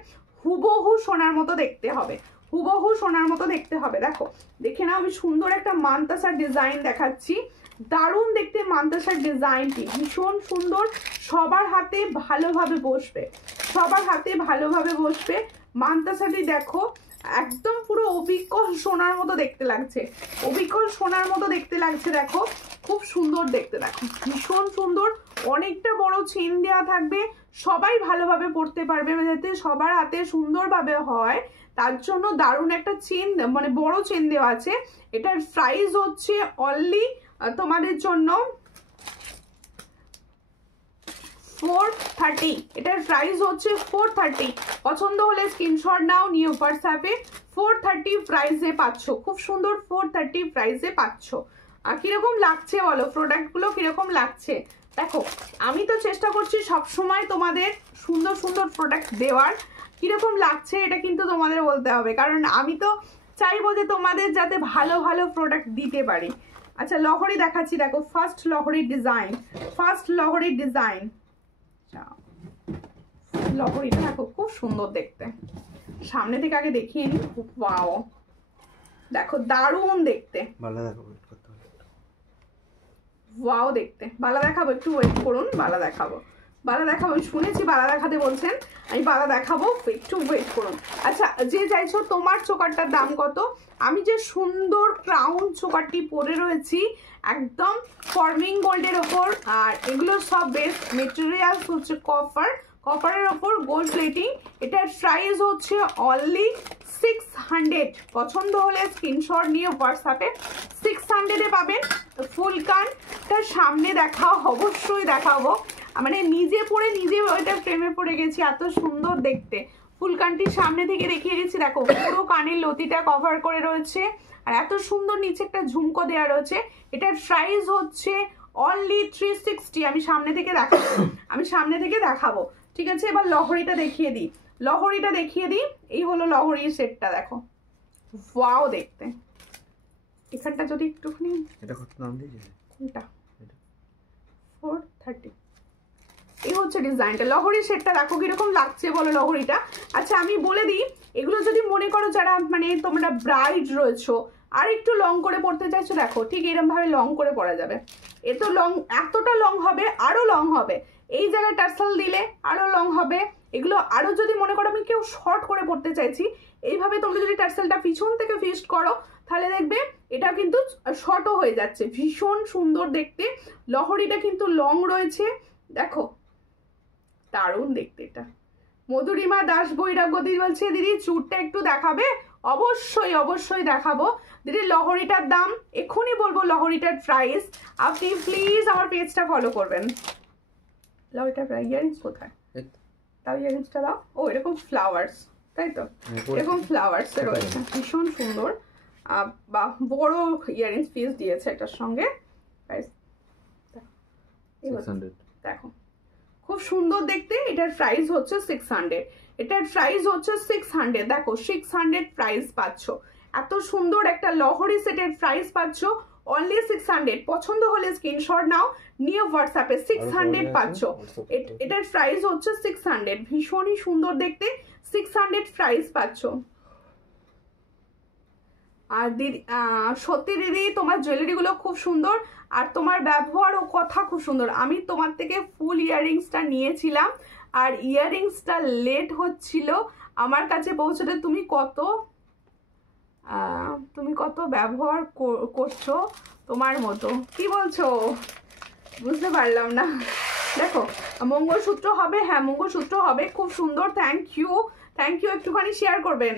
হুবহু সোনার মতো দেখতে হবে, হুবহু সোনার মতো দেখতে হবে। দেখো দেখে নাও, আমি সুন্দর একটা মান্তাসার ডিজাইন দেখাচ্ছি, দারুণ দেখতে মান্তাসার ডিজাইনটি, ভীষণ সুন্দর, সবার হাতে ভালোভাবে বসবে, সবার হাতে ভালোভাবে বসবে। মান্তাসাটি দেখো একদম পুরো অবিকল সোনার মতো দেখতে লাগছে, অবিকল সোনার মতো দেখতে লাগছে। দেখো খুব সুন্দর দেখতে, দেখো ভীষণ সুন্দর, অনেকটা বড় চেন দেওয়া থাকবে, সবাই ভালোভাবে পড়তে পারবে, যাতে সবার হাতে সুন্দরভাবে হয় তার জন্য দারুণ একটা চেন, মানে বড় চেন দেওয়া আছে। এটার প্রাইস হচ্ছে অনলি তোমাদের জন্য 430। এটার প্রাইস হচ্ছে 430। পছন্দ হলে স্ক্রিনশট নাও, নিয়ে হোয়াটসঅ্যাপে। 430 প্রাইসে পাচ্ছ, খুব সুন্দর 430 প্রাইসে পাচ্ছ। আর কিরকম লাগছে বলো, প্রোডাক্টগুলো কিরকম লাগছে। দেখো আমি তো চেষ্টা করছি সবসময় তোমাদের সুন্দর সুন্দর প্রোডাক্ট দেওয়ার, কিরকম লাগছে এটা কিন্তু তোমাদের বলতে হবে, কারণ আমি তো চাইবো যে তোমাদের যাতে ভালো ভালো প্রোডাক্ট দিতে পারি। আচ্ছা লহরি দেখাচ্ছি, দেখো ফার্স্ট লহরির ডিজাইন, ফার্স্ট লহরির ডিজাইন, লহরিটা দেখো খুব সুন্দর দেখতে, সামনে থেকে আগে দেখিয়ে নি। ওয়াও দেখো দারুণ দেখতে, বালা দেখাবো, ওয়েট করতে হবে। ওয়াও দেখতে, বালা দেখাবো, একটু ওয়েট করুন, বালা দেখাবো, বালা দেখাবো। শুনেছি বালা দেখাতে বলছেন, আমি বালা দেখাবো, একটু ওয়েট করুন। আচ্ছা যে চাইছো তোমার চোকারটার দাম কত, আমি যে সুন্দর ক্রাউন চোকারটি পরে রয়েছি একদম ফর্মিং গোল্ডের ওপর, আর এগুলো সব বেস্ট মেটেরিয়ালস হচ্ছে কপার, কপারের ওপর গোল্ড প্লেটিং। এটার প্রাইস হচ্ছে অনলি 600। পছন্দ হলে স্ক্রিনশট নিয়ে হোয়াটসঅ্যাপে 600-এ পাবেন। ফুল কানটার সামনে দেখাও, অবশ্যই দেখাবো, মানে নিজে পরে নিজে ওইটা ফ্রেমে পড়ে গেছি, এত সুন্দর দেখতে। ফুল কানটির সামনে থেকে দেখিয়ে দিচ্ছি, দেখো পুরো কানের লতিটা কভার করে রয়েছে, আর এত সুন্দর নিচে একটা ঝুমকো দেওয়া রয়েছে। এটার প্রাইস হচ্ছে অনলি 360। আমি সামনে থেকে দেখাবো, আমি সামনে থেকে দেখাবো, ঠিক আছে। এবার লহরিটা দেখিয়ে দিই, লহরিটা দেখিয়ে দিই। এই হলো লহরির সেটটা, দেখো ওয়াও দেখতে। এখানটা যদি একটুখানি, এটা কত দাম দিয়েছে? কোনটা? 430। এই হচ্ছে ডিজাইনটা, লহরির সেটটা দেখো কিরকম লাগছে বলো লহরিটা। আচ্ছা আমি বলে দিই, এগুলো যদি মনে করো যারা মানে তোমরা ব্রাইড রয়েছো আর একটু লং করে পড়তে চাইছো, দেখো ঠিক এরকম ভাবে লং করে পরা যাবে। এ তো লং, এতটা লং হবে, আরো লং হবে, এই জায়গায় টার্সেল দিলে আরো লং হবে। এগুলো আরো যদি মনে করো আমি কেউ শর্ট করে পড়তে চাইছি, এইভাবে তোমরা যদি টার্সেলটা পিছন থেকে ফিক্সড করো তাহলে দেখবে এটা কিন্তু শর্টও হয়ে যাচ্ছে, ভীষণ সুন্দর দেখতে। লহরিটা কিন্তু লং রয়েছে, দেখো দারুণ দেখতে। এটা মধুরিমা দাস বৈরাগ্যদি বলছে দিদি চুরটা একটু দেখাবে, অবশ্যই অবশ্যই দেখাবো দিদি। লহরিটার দাম এক্ষুনি বলবো, লহরিটার প্রাইস, আপনি প্লিজ আমার পেজটা ফলো করবেন। লহরিটার প্রাইস, ইয়ারিংস কোথায় তাও, ইয়ারিংসটা দাও। ও এরকম ফ্লাওয়ার্স, তাই তো, এরকম ফ্লাওয়ার্স রয়েছে, ভীষণ সুন্দর, বা বড় ইয়ারিংস পিস দিয়েছে এটার সঙ্গে। দেখো খুব সুন্দর দেখতে, এটার প্রাইস হচ্ছে 600। এটার প্রাইস হচ্ছে 600, দেখো 600 প্রাইস পাচ্ছ। এত সুন্দর একটা লহরি সেটের প্রাইস পাচ্ছ অনলি 600। পছন্দ হলে স্ক্রিনশট নাও, নিয়ে হোয়াটসঅ্যাপে 600 পাচ্ছ। এটার প্রাইস হচ্ছে 600, ভীষণই সুন্দর দেখতে, 600 প্রাইস পাচ্ছ। আর দিদি সত্যি দিদি তোমার জুয়েলারিগুলো খুব সুন্দর, আর তোমার ব্যবহার ও কথা খুব সুন্দর। আমি তোমার থেকে ফুল ইয়াররিংসটা নিয়েছিলাম, আর ইয়াররিংসটা লেট হচ্ছিল আমার কাছে পৌঁছতে। তুমি কত ব্যবহার করছো তোমার মতো, কি বলছো বুঝতে পারলাম না। দেখো মঙ্গলসূত্র হবে, হ্যাঁ মঙ্গলসূত্র হবে, খুব সুন্দর। থ্যাংক ইউ একটুখানি শেয়ার করবেন,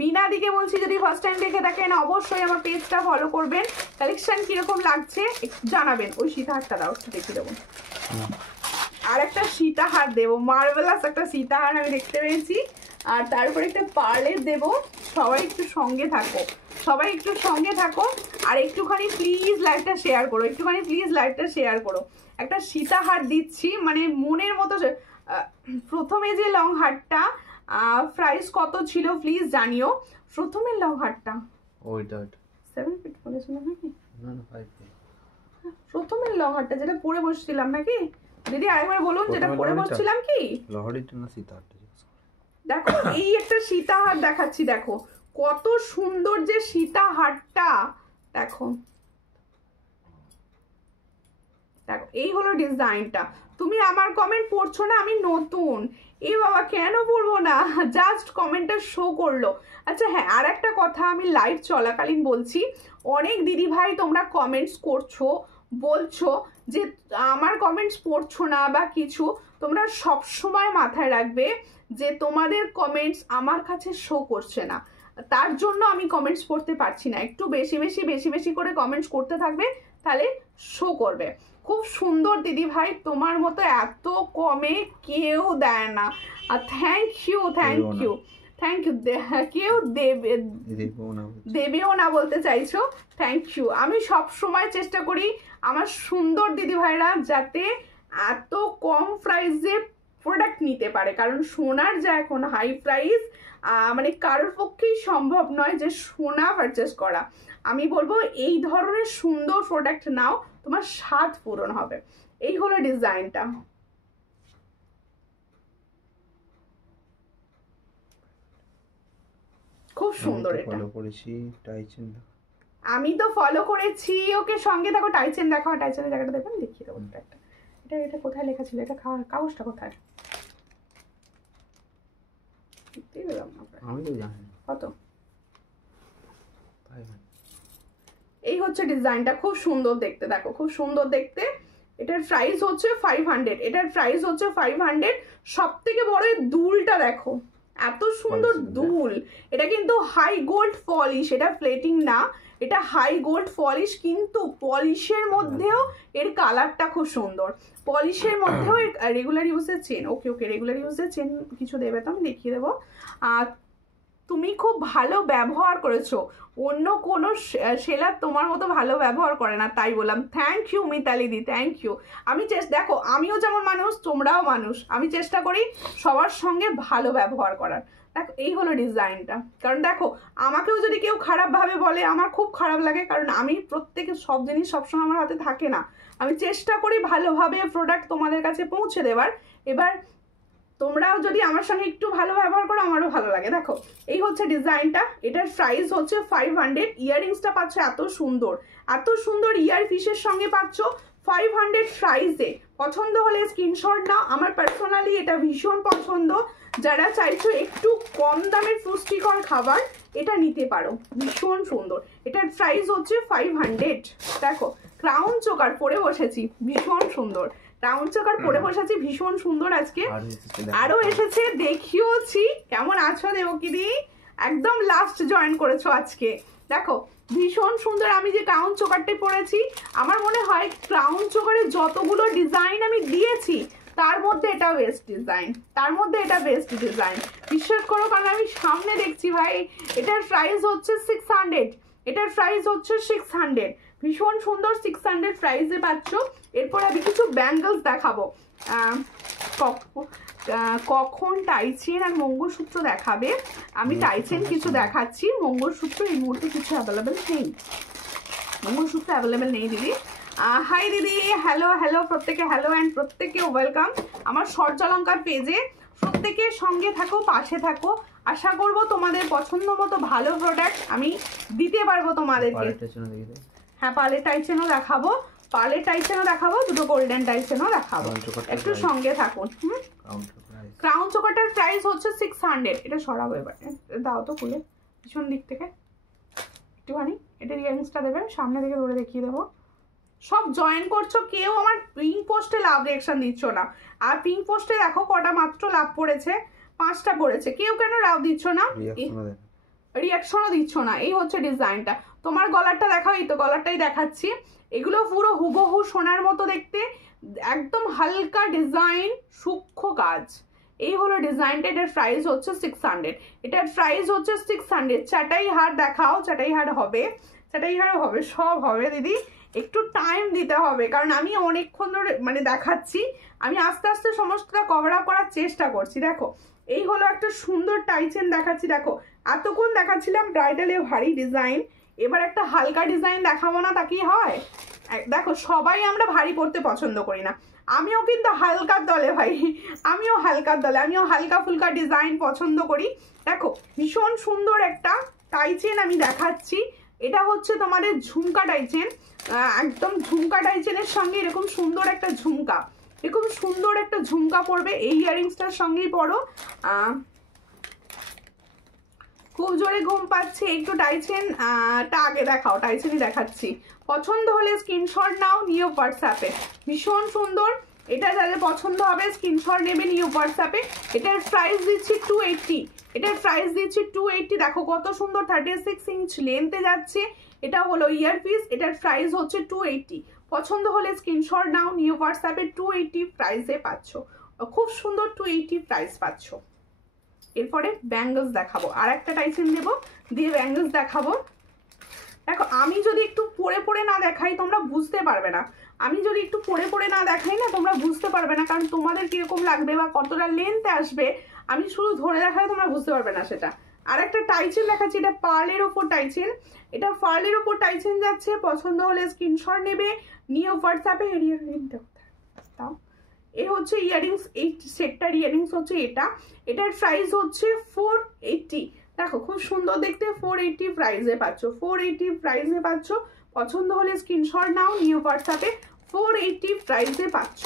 বিনা দিকে বলছি যদি ফার্স্ট টাইম দেখে থাকেন অবশ্যই আমার পেজটা ফলো করবেন। কালেকশন কিরকম লাগছে একটু জানাবেন। ওই সীতাহারটা দাও, একটু দেখিয়ে দেবো। আর একটা সীতাহার দেবো, মার্ভেলাস একটা সীতাহার আমি দেখতে পেয়েছি। আর তারপরে একটা পার্লের দেবো। সবাই একটু সঙ্গে থাকো, আর একটুখানি প্লিজ লাইভটা শেয়ার করো, একটা সীতাহার দিচ্ছি, মানে মনের মতো। প্রথমে যে লং হারটা প্রাইস কত ছিল প্লিজ জানিও। প্রথমের লং হারটা ওইটা 7 ফিট বলেছিল নাকি? না 5 ফিট। প্রথমের লং হারটা যেটা পরে বসছিলাম নাকি দিদি, আরেকবার বলুন যেটা পরে বসছিলাম কি লহরিটা না সীতাহারটা? দেখো এই একটা সীতাহার দেখাচ্ছি, দেখো কত সুন্দর যে সীতাহারটা, দেখো এই হলো ডিজাইনটা। তুমি আমার কমেন্ট পড়ছো না, আমি নতুন, এ বাবা কেন পড়বো না, জাস্ট কমেন্টটা শো করলো। আচ্ছা হ্যাঁ, আর একটা কথা আমি লাইভ চলাকালীন বলছি, অনেক দিদি ভাই তোমরা কমেন্টস করছো, বলছো যে আমার কমেন্টস পড়ছো না বা কিছু, তোমরা সব সময় মাথায় রাখবে যে তোমাদের কমেন্টস আমার কাছে শো করছে না, তার জন্য আমি কমেন্টস পড়তে পারছি না। একটু বেশি করে কমেন্টস করতে থাকবে, তাহলে শো করবে। খুব সুন্দর দিদি ভাই, তোমার মতো এত কমে কেউ দেয় না। আর থ্যাংক ইউ কেউ দেবেও না বলতে চাইছো, থ্যাংক ইউ। আমি সব সময় চেষ্টা করি আমার সুন্দর দিদি ভাইরা যাতে এত কম প্রাইসে প্রোডাক্ট নিতে পারে, কারণ সোনার যা এখন হাই প্রাইস, মানে কারোর পক্ষেই সম্ভব নয় যে সোনা পারচেস করা। আমি বলবো এই ধরনের সুন্দর প্রোডাক্ট নাও, তোমার স্বাদ পূরণ হবে। এই হলো ডিজাইনটা, খুব সুন্দর। এটা আমি তো ফলো করেছি, ওকে সঙ্গে দেখো। টাইচেন দেখাও, টাইচেনের জায়গাটা দেখবেন, দেখিয়ে দেবো। এটা কোথায় লেখা ছিল, এটা কাগজটা কোথায়? আমি তো জানি কত। এই হচ্ছে ডিজাইনটা, খুব সুন্দর দেখতে, দেখো খুব সুন্দর দেখতে। এটার প্রাইস হচ্ছে 500। সব থেকে বড় দুলটা দেখো, এত সুন্দর দুল। এটা কিন্তু হাই গোল্ড পলিশ, এটা প্লেটিং না, এটা হাই গোল্ড পলিশ, কিন্তু পলিশের মধ্যেও এর কালারটা খুব সুন্দর। পলিশের মধ্যেও রেগুলার ইউজের চেন, ওকে রেগুলার ইউজের চেন কিছু দেবে তো আমি দেখিয়ে দেবো। তুমি খুব ভালো ব্যবহার করেছো, অন্য কোনো সেলার তোমার মতো ভালো ব্যবহার করে না, তাই বললাম। থ্যাংক ইউ মিতালি দি, থ্যাংক ইউ। আমি দেখো আমিও যেমন মানুষ, তোমরাও মানুষ, আমি চেষ্টা করি সবার সঙ্গে ভালো ব্যবহার করার। দেখো এই হলো ডিজাইনটা, কারণ দেখো আমাকেও যদি কেউ খারাপভাবে বলে আমার খুব খারাপ লাগে, কারণ আমি সব জিনিস সবসময় আমার হাতে থাকে না, আমি চেষ্টা করি ভালোভাবে প্রোডাক্ট তোমাদের কাছে পৌঁছে দেওয়ার। এবার তোমরাও যদি আমার সঙ্গে একটু ভালো ব্যবহার করো আমারও ভালো লাগে। দেখো এই হচ্ছে ডিজাইনটা, এটার প্রাইস হচ্ছে 500। ইয়াররিংসটা পাচ্ছ এত সুন্দর ইয়ার ফিশের সঙ্গে পাচ্ছ 500 প্রাইসে। পছন্দ হলে স্ক্রিনশট নাও, আমার পার্সোনালি এটা ভীষণ পছন্দ। যারা চাইছো একটু কম দামের পুষ্টিকর খাবার, এটা নিতে পারো, ভীষণ সুন্দর। এটার প্রাইস হচ্ছে 500। দেখো ক্রাউন চোকার পরে বসেছি, ভীষণ সুন্দর। রাউন্ড চোকার পরে বসেছি, ভীষণ সুন্দর। আজকে আরো এসেছে, দেখিয়েছি। কেমন আছো দেবকিদি? একদম লাস্ট জয়েন করেছো আজকে। দেখো ভীষণ সুন্দর। আমি যে ক্রাউন চোকারটাই পরেছি, আমার মনে হয় ক্রাউন চোকারের যতগুলো ডিজাইন আমি দিয়েছি তার মধ্যে এটা বেস্ট ডিজাইন, বিশ্বাস করো, কারণ আমি সামনে দেখছি ভাই। এটার প্রাইস হচ্ছে 600। ভীষণ সুন্দর, 600 প্রাইসে পাচ্ছ। এরপর আমি কিছু ব্যাঙ্গলস দেখাবো। কখন টাইচেন আর মঙ্গলসূত্র দেখাবে? আমি টাইচেন কিছু দেখাচ্ছি, মঙ্গলসূত্র এই মুহূর্তে কিছু অ্যাভেলেবেল নেই। দিদি হাই দিদি, হ্যালো প্রত্যেকে, হ্যালো অ্যান্ড প্রত্যেকে ওয়েলকাম আমার সূর্যালঙ্কার পেজে। প্রত্যেকে সঙ্গে থাকো, পাশে থাকো। আশা করব তোমাদের পছন্দ মতো ভালো প্রোডাক্ট আমি দিতে পারবো তোমাদেরকে। হ্যাঁ, পার্লের টাইচেনও দেখাবো, পার্লের টাইচেনও দেখাবো, দুটো গোল্ডেন টাইচেনও দেখাবো, একটু সঙ্গে থাকুন। ক্রাউন চোকারটার প্রাইস হচ্ছে 600। এটা সরাবো এবার, দাও তো খুলে পিছন দিক থেকে একটুখানি। এটা ইয়ারিংসটা দেবে, সামনে থেকে ধরে দেখিয়ে দেবো। সব জয়েন করছো, কেউ আমার পিঙ্ক পোস্টে লাভ রিয়াকশন দিচ্ছ না। আর পিঙ্ক পোস্টে দেখো কটা মাত্র লাভ পড়েছে, 5টা পড়েছে। কেউ কেন লাভ দিচ্ছ না, রিয়াকশনও দিচ্ছ না। এই হচ্ছে ডিজাইনটা। তোমার গলারটা দেখাও, এই তো গলারটাই দেখাচ্ছি। এগুলো পুরো হুবহু সোনার মতো দেখতে, একদম হালকা ডিজাইন, সূক্ষ্ম কাজ। এই হলো ডিজাইনটা। এটার প্রাইস হচ্ছে 600। এটার প্রাইস হচ্ছে 600। চাটাই হার দেখাও, চাটাই হার হবে, চাটাই হার হবে, সব হবে দিদি। একটু টাইম দিতে হবে, কারণ আমি অনেকক্ষণ ধরে মানে দেখাচ্ছি। আমি আস্তে আস্তে সমস্তটা কভার আপ করার চেষ্টা করছি। দেখো এই হলো একটা সুন্দর টাইচেন দেখাচ্ছি। দেখো এতক্ষণ দেখাচ্ছিলাম ব্রাইডালে ভারী ডিজাইন, এবার একটা হালকা ডিজাইন দেখাবো না, তা কি হয়? দেখো সবাই আমরা ভারী পড়তে পছন্দ করি না, আমিও কিন্তু হালকার দলে ভাই, আমিও হালকার দলে, আমিও হালকা ফুলকা ডিজাইন পছন্দ করি। দেখো ভীষণ সুন্দর একটা টাইচেন আমি দেখাচ্ছি। এটা হচ্ছে তোমাদের ঝুমকা টাইচেন, একদম ঝুমকা টাইচেনের সঙ্গে এরকম সুন্দর একটা ঝুমকা, এরকম সুন্দর একটা ঝুমকা পড়বে। এই ইয়ারিংসটার সঙ্গেই পড়ো। খুব জোরে ঘুম পাচ্ছে, একটু টাইচেন টা আগে দেখাও, টাইচেনই দেখাচ্ছি। পছন্দ হলে স্ক্রিনশট নাও, নিও হোয়াটসঅ্যাপে। ভীষণ সুন্দর, এটা যাদের পছন্দ হবে স্ক্রিনশট নেবে, নিও হোয়াটসঅ্যাপে। এটার প্রাইস দিচ্ছি 280। এটার প্রাইস দিচ্ছি 280। দেখো কত সুন্দর 36 ইঞ্চ লেন্থে যাচ্ছে। এটা হলো ইয়ারপিস, এটার প্রাইস হচ্ছে 280। পছন্দ হলে স্ক্রিনশট নাও, নিও হোয়াটসঅ্যাপে। 280 প্রাইসে পাচ্ছ, খুব সুন্দর 280 প্রাইস পাচ্ছ। এরপরে ব্যাঙ্গলস দেখাবো, আর একটা টাইচেন দেবো, দিয়ে ব্যাঙ্গলস দেখাবো। দেখো আমি যদি একটু পরে পরে না দেখাই তোমরা বুঝতে পারবে না, আমি যদি একটু পরে পরে না দেখাই না তোমরা বুঝতে পারবে না, কারণ তোমাদের কিরকম লাগবে বা কতটা লেন্থে আসবে আমি শুধু ধরে দেখালে তোমরা বুঝতে পারবে না সেটা। আর একটা টাইচেন দেখাচ্ছি, এটা পার্লের ওপর টাইচেন, এটা পার্লের ওপর টাইচেন যাচ্ছে। পছন্দ হলে স্ক্রিনশট নেবে, নিয়ে হোয়াটসঅ্যাপে। তাও এই হচ্ছে ইয়ারিংস, এই সেটটার ইয়ারিংস হচ্ছে এটা। এটার প্রাইস হচ্ছে 480। দেখো খুব সুন্দর দেখতে, 480 প্রাইসে পাচ্ছ, 480 প্রাইসে পাচ্ছ। পছন্দ হলে স্ক্রিনশট নাও, নিও হোয়াটসঅ্যাপে। 480 প্রাইসে পাচ্ছ,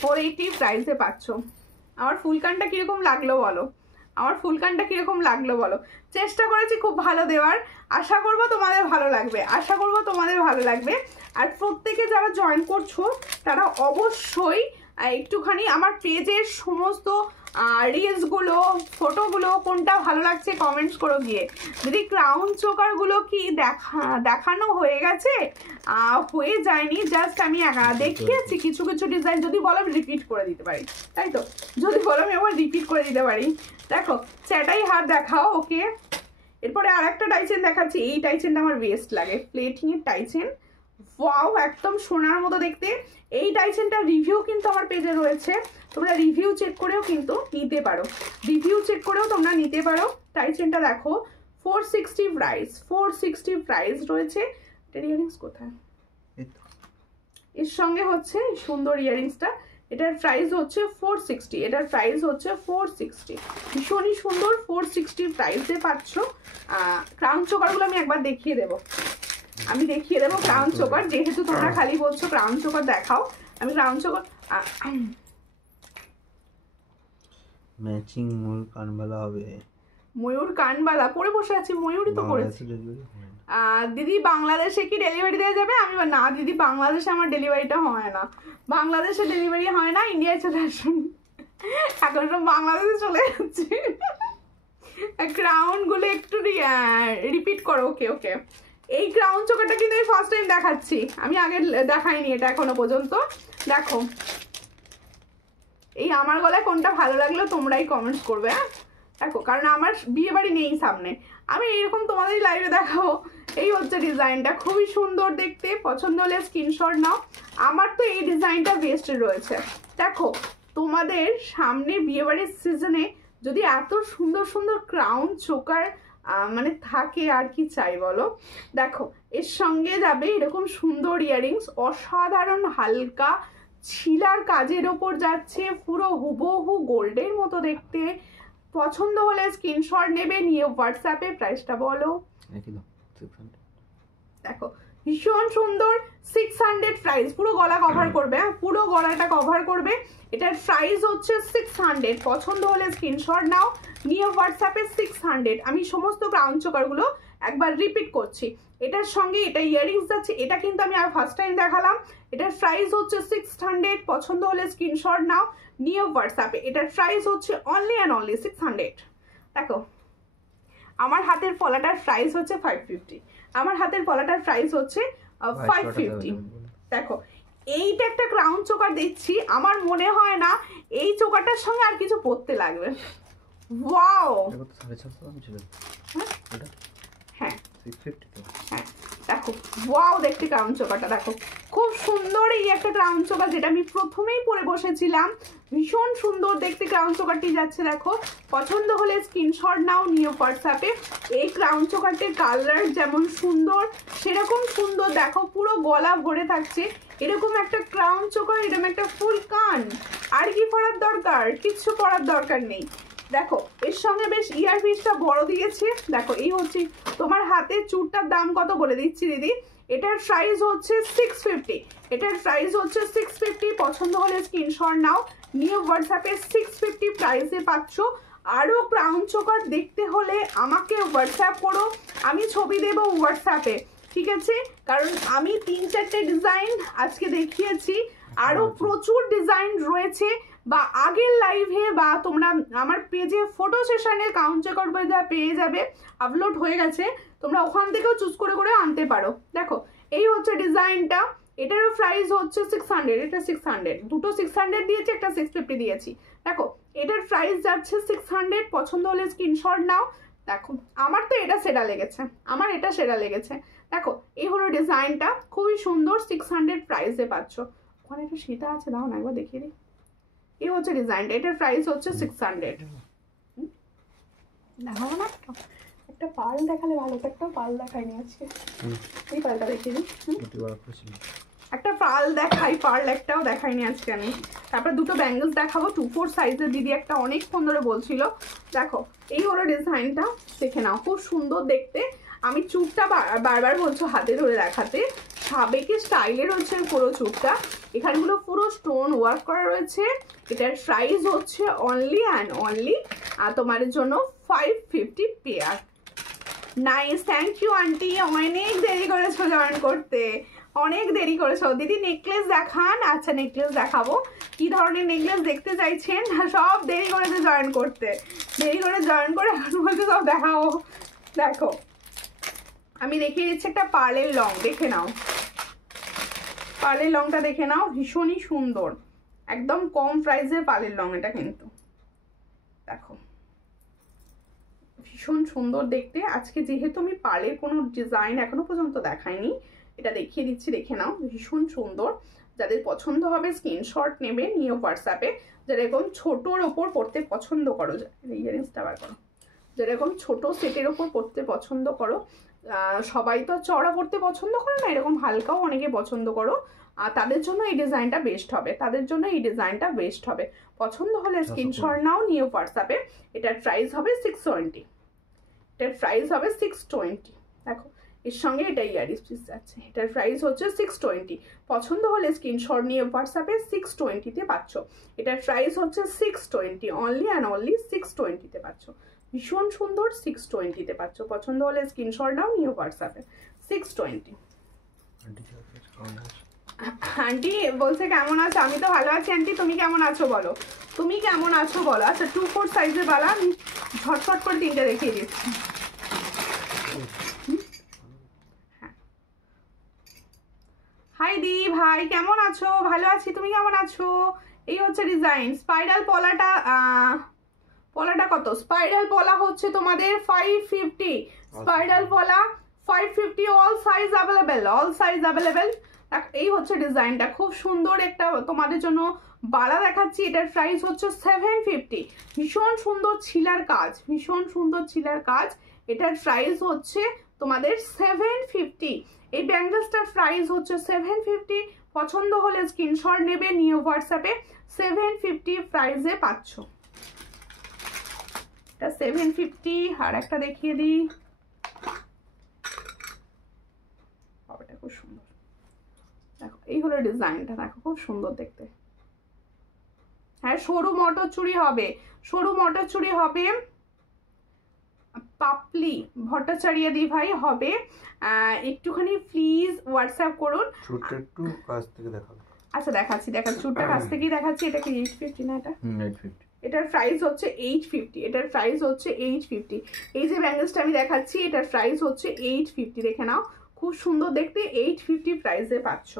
480 প্রাইসে পাচ্ছ। আমার ফুলকানটা কিরকম লাগলো বলো, আমার ফুলকানটা কিরকম লাগলো বলো। চেষ্টা করেছি খুব ভালো দেওয়ার, আশা করবো তোমাদের ভালো লাগবে, আশা করবো তোমাদের ভালো লাগবে। আর প্রত্যেকে যারা জয়েন করছো তারা অবশ্যই একটুখানি আমার পেজের সমস্ত রিলসগুলো, ফটোগুলো কোনটা ভালো লাগছে কমেন্টস করো গিয়ে। যদি ক্রাউন চোকারগুলো কি দেখানো হয়ে গেছে, হয়ে যায়নি, জাস্ট আমি দেখিয়েছি কিছু কিছু ডিজাইন। যদি বলো আমি রিপিট করে দিতে পারি, তাই তো? যদি বলো আমি আবার রিপিট করে দিতে পারি। দেখো চ্যাটাই হাত দেখাও, ওকে। এরপরে আর একটা টাইচেন দেখাচ্ছি, এই টাইচেনটা আমার বেস্ট লাগে, প্লেটিংয়ের টাইচেন। ওয়াও, একদম সোনার মতো দেখতে। এই টাইচেনটার রিভিউ কিন্তু আমার পেজে রয়েছে, তোমরা রিভিউ চেক করেও কিন্তু নিতে পারো, রিভিউ চেক করেও তোমরা নিতে পারো। টাইচেনটা দেখো 460 প্রাইস, 460 প্রাইস রয়েছে। এটার ইয়ারিংস কোথায়? এর সঙ্গে হচ্ছে সুন্দর ইয়ারিংসটা। এটার প্রাইস হচ্ছে 460, এটার প্রাইস হচ্ছে 460। ভীষণই সুন্দর, 460 প্রাইসে পাচ্ছ। ক্রাউন চোকারগুলো আমি একবার দেখিয়ে দেবো, আমি দেখিয়ে দেবো ক্রাউন চোকার, যেহেতু তোমরা খালি বলছো ক্রাউন চোকার দেখাও। আমি ক্রাউন চোকার ম্যাচিং ময়ূর কানবালা হবে, ময়ূর কানবালা পরে বসে আছি, ময়ূরই তো পড়েছি। দিদি বাংলাদেশে কি ডেলিভারি দেওয়া যাবে? আমি না দিদি, বাংলাদেশে আমার ডেলিভারিটা হয় না, বাংলাদেশে ডেলিভারি হয় না, ইন্ডিয়ায় চলে আসুন। এখন সব বাংলাদেশে চলে যাচ্ছে। ক্রাউন গুলো একটু রিপিট করো, ওকে ওকে। এই ক্রাউন চোকারটা কিন্তু আমি ফার্স্ট টাইম দেখাচ্ছি, আমি আগে দেখাইনি এটা এখনো পর্যন্ত। দেখো এই আমার গলায় কোনটা ভালো লাগলো তোমরাই কমেন্টস করবে, হ্যাঁ? দেখো কারণ আমার বিয়ে বাড়ি নেই সামনে, আমি এরকম তোমাদের লাইভে দেখাবো। এই হচ্ছে ডিজাইনটা, খুবই সুন্দর দেখতে। পছন্দ হলে স্ক্রিনশট নাও। আমার তো এই ডিজাইনটা বেস্ট রয়েছে। দেখো তোমাদের সামনে বিয়ে বাড়ির সিজনে যদি এত সুন্দর সুন্দর ক্রাউন চোকার মানে থাকে আর কি চাই বলো। দেখো এর সঙ্গে যাবে এরকম সুন্দর ইয়ারিংস, অসাধারণ হালকা ছিলার কাজের ওপর যাচ্ছে, পুরো হুবহু গোল্ডের মতো দেখতে, পছন্দ হলে স্ক্রিনশট নেবে, নিয়ে হোয়াটসঅ্যাপে প্রাইসটা বলো। দেখো ভীষণ সুন্দর 600 প্রাইস, পুরো গলা কভার করবে, পুরো গলাটা কভার করবে। এটার প্রাইস হচ্ছে 600। পছন্দ হলে স্ক্রিনশট নাও, নিয়ে হোয়াটসঅ্যাপে 600। আমি সমস্ত ক্রাউন চোকারগুলো একবার রিপিট করছি। এটার সঙ্গে এটা ইয়াররিংস যাচ্ছে, এটা কিন্তু আমি আর ফার্স্ট টাইম দেখালাম। এটার প্রাইস হচ্ছে 600। পছন্দ হলে স্ক্রিনশট নাও, নিয়ে হোয়াটসঅ্যাপে। এটার প্রাইস হচ্ছে অনলি অ্যান্ড অনলি 600। দেখো আমার হাতের পলাটার প্রাইস হচ্ছে 550। আমার হাতের পলাটার প্রাইস হচ্ছে 550। দেখো এইটা একটা ক্রাউন চোকার দিচ্ছি, আমার মনে হয় না এই চোকারটার সঙ্গে আর কিছু পরতে লাগবে। ওয়াও, হ্যাঁ হ্যাঁ দেখো ওয়াও, দেখতে ক্রাউন চোকারটা দেখো খুব সুন্দর। এই একটা ক্রাউন চোকার যেটা আমি প্রথমেই পরে বসেছিলাম, ভীষণ সুন্দর দেখতে ক্রাউন চোকারটি যাচ্ছে। দেখো পছন্দ হলে স্ক্রিনশট নাও, নিয়ে হোয়াটসঅ্যাপে। এই ক্রাউন চোকারটির কালার যেমন সুন্দর সেরকম সুন্দর, দেখো পুরো গলা ভরে থাকছে। এরকম একটা ক্রাউন চোকার, এরকম একটা ফুল কান, আর কি পরার দরকার? কিচ্ছু পরার দরকার নেই। দেখো এর সঙ্গে বেশ ইয়ার পিসটা বড় দিয়েছে। দেখো এই হচ্ছে তোমার হাতে চুড়টার দাম কত বলে দিচ্ছি দিদি। এটার প্রাইস হচ্ছে 650। এটার প্রাইস হচ্ছে 650। পছন্দ হলে স্ক্রিনশট নাও, নিয়ে হোয়াটসঅ্যাপে 650 প্রাইসে পাচ্ছ। আরও ক্রাউন চোকার দেখতে হলে আমাকে হোয়াটসঅ্যাপ করো, আমি ছবি দেবো হোয়াটসঅ্যাপে, ঠিক আছে? কারণ আমি 3-4টে ডিজাইন আজকে দেখিয়েছি, আরও প্রচুর ডিজাইন রয়েছে। বা আগের লাইভে বা তোমরা আমার পেজে ফটো সেশনে ক্রাউন চোকার পেয়ে যাবে, আপলোড হয়ে গেছে, তোমরা ওখান থেকেও চুজ করে করে আনতে পারো। দেখো এই হচ্ছে ডিজাইনটা, এটারও প্রাইস হচ্ছে 600। এটা 600, দুটো 600 দিয়েছি, একটা 650 দিয়েছি। দেখো এটার প্রাইস যাচ্ছে 600। পছন্দ হলে স্ক্রিনশট নাও। দেখো আমার তো এটা সেরা লেগেছে, আমার এটা সেরা লেগেছে। দেখো এই হলো ডিজাইনটা, খুবই সুন্দর, 600 প্রাইসে পাচ্ছ। ওখানে একটা সেটা আছে, দাও না একবার দেখিয়ে দিই। এই হচ্ছে ডিজাইনটা, এটার প্রাইস হচ্ছে 600। দেখাবো না একটা পার্ল দেখালে ভালো, একটা পার্ল দেখাইনি আজকে, এই পার্লটা দেখিয়ে দিই। একটা পার্ল দেখাই, পার্ল একটাও দেখাইনি আজকে আমি। তারপর দুটো ব্যাঙ্গলস দেখাবো 2-4 সাইজের, দিদি একটা অনেকক্ষণ ধরে বলছিল। দেখো এই হলো ডিজাইনটা, দেখে নাও খুব সুন্দর দেখতে। আমি চুপটা বারবার বলছো হাতে ধরে দেখাতে, সাবেকি স্টাইলের হচ্ছে পুরো চুপটা। এখানগুলো পুরো স্টোন ওয়ার্ক করা রয়েছে। এটার প্রাইস হচ্ছে অনলি অ্যান্ড অনলি তোমার জন্য 550 pair. Nice, thank you aunty, অনেক দেরি করেছো জয়েন করতে, অনেক দেরি করেছো। দিদি নেকলেস দেখান। আচ্ছা নেকলেস দেখাবো, কি ধরনের নেকলেস দেখতে চাইছেন? সব দেরি করেছে জয়েন করতে, দেরি করে জয়েন করে এখন বলতে সব দেখাবো। দেখো আমি দেখিয়ে দিচ্ছি একটা পার্লের লং, দেখে নাও পার্লের লংটা, দেখে নাও ভীষণই সুন্দর, একদম কম প্রাইসের পার্লের লং এটা কিন্তু। দেখো ভীষণ সুন্দর দেখতে। আজকে যেহেতু আমি পার্লের কোনো ডিজাইন এখনো পর্যন্ত দেখাইনি, এটা দেখিয়ে দিচ্ছি, দেখে নাও ভীষণ সুন্দর। যাদের পছন্দ হবে স্ক্রিনশট নেবে, নিয়ে হোয়াটসঅ্যাপে। যেরকম ছোটোর ওপর পড়তে পছন্দ করো, ইয়ারিংসটা বার করো, যেরকম ছোট সেটের ওপর পড়তে পছন্দ করো, সবাই তো চড়া পড়তে পছন্দ করে না, এরকম হালকাও অনেকে পছন্দ করো, তাদের জন্য এই ডিজাইনটা বেস্ট হবে, তাদের জন্য এই ডিজাইনটা বেস্ট হবে। পছন্দ হলে স্ক্রিনশট নাও, নিয়ে হোয়াটসঅ্যাপে। এটার প্রাইস হবে 620। এটার প্রাইস হবে 620। দেখো এর সঙ্গে এটা ইয়ারিংস পিস যাচ্ছে, এটার প্রাইস হচ্ছে 620। পছন্দ হলে স্ক্রিনশট নিয়ে হোয়াটসঅ্যাপে 620-তে পাচ্ছ। এটার প্রাইস হচ্ছে 620, অনলি অ্যান্ড অনলি 620-তে পাচ্ছ। ভীষণ সুন্দর, 620-তে পাচ্ছ। পছন্দ হলে স্ক্রিনশট নাও, নিয়ে হোয়াটসঅ্যাপে 620। আন্টি বলছে কেমন আছো? আমি তো ভালো আছি আন্টি, তুমি কেমন আছো বলো, তুমি কেমন আছো বলো। আচ্ছা 2-4 সাইজের বালা আমি ঝটফট করে 3টে দেখিয়ে দিচ্ছি। হাই দি ভাই, কেমন আছো? ভালো আছি, তুমি কেমন আছো? এই হচ্ছে ডিজাইন। স্পাইরাল পলাটা, পলাটা কত? স্পাইরাল পলা হচ্ছে তোমাদের 550। স্পাইরাল পলা 550, all size available, all size available. এই হচ্ছে ডিজাইনটা, খুব সুন্দর একটা তোমাদের জন্য বালা দেখাচ্ছি। এটার প্রাইস হচ্ছে 750। ভীষণ সুন্দর ছিলার কাজ, ভীষণ সুন্দর ছিলার কাজ। এটার প্রাইস হচ্ছে তোমাদের 750। এই ব্যাঙ্গলসটার প্রাইস হচ্ছে 750। পছন্দ হলে স্ক্রিনশট নেবে, নিয়ে হোয়াটসঅ্যাপে 750 প্রাইসে পাচ্ছ। এটা 750। আর একটা দেখিয়ে দিই, এটা খুব সুন্দর, দেখো এই হলো ডিজাইনটা, দেখো খুব সুন্দর দেখতে। হ্যাঁ সরু মটর চুড়ি হবে, সরু মটর চুড়ি হবে, পাপলি ভট্টাচার্য দি ভাই হবে। একটুখানি প্লিজ হোয়াটসঅ্যাপ করুন। চুটটা একটু কাছ থেকে দেখাবো। আচ্ছা দেখাচ্ছি, চুটটা কাছ থেকেই দেখাচ্ছি। এটা কি 850 না? এটা 850। এটার প্রাইস হচ্ছে 850, এটার প্রাইস হচ্ছে 850। এই যে ব্যাঙ্গেলসটা আমি দেখাচ্ছি, এটার প্রাইস হচ্ছে 850, দেখে নাও খুব সুন্দর দেখতে, 850 প্রাইসে পাচ্ছ।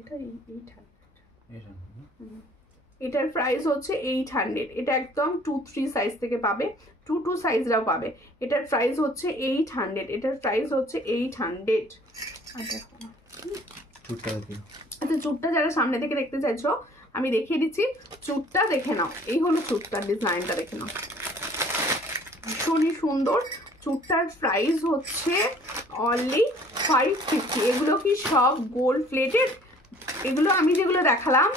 এটা 800, এটার প্রাইস হচ্ছে 800। এটা একদম 2-3 সাইজ থেকে পাবে, 2-2 সাইজরাও পাবে। এটার প্রাইস হচ্ছে 800, এটার প্রাইস হচ্ছে 800। আচ্ছা চুটটা যারা সামনে থেকে দেখতে চাইছো আমি দেখিয়ে দিচ্ছি, চুটটা দেখে নাও, এই হলো চুটটার ডিজাইনটা দেখে নাও, ভীষণই সুন্দর। চুটটার প্রাইস হচ্ছে অনলি 550। এগুলো কি সব গোল্ড প্লেটেড? এগুলো আমি যেগুলো দেখালাম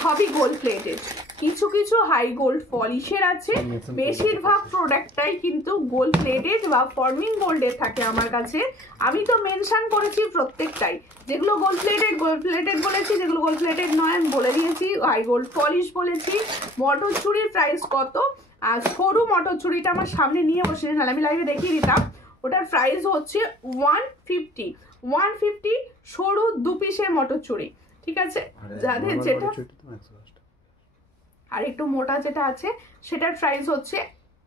সবই গোল্ড প্লেটেড, কিছু কিছু হাই গোল্ড পলিশের আছে, বেশিরভাগ প্রোডাক্টটাই কিন্তু গোল্ড প্লেটেড বা ফর্মিং গোল্ডের থাকে আমার কাছে। আমি তো মেনশন করেছি প্রত্যেকটাই, যেগুলো গোল্ড প্লেটেড বলেছি, যেগুলো গোল্ড প্লেটেড নয় আমি বলে দিয়েছি, হাই গোল্ড পলিশ বলেছি। মটর চুড়ির প্রাইস কত? আর সরু মটর চুড়িটা আমার সামনে নিয়ে বসে, নাহলে আমি লাইভে দেখিয়ে দিতাম। ওটার প্রাইস হচ্ছে 150 সরু 2 পিসের মটর চুড়ি, ঠিক আছে? যাদের যেটা আর একটু মোটা যেটা আছে সেটার প্রাইস হচ্ছে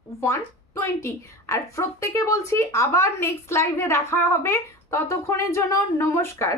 120। আর প্রত্যেকে বলছি আবার নেক্সট লাইভে দেখা হবে, ততক্ষণের জন্য নমস্কার।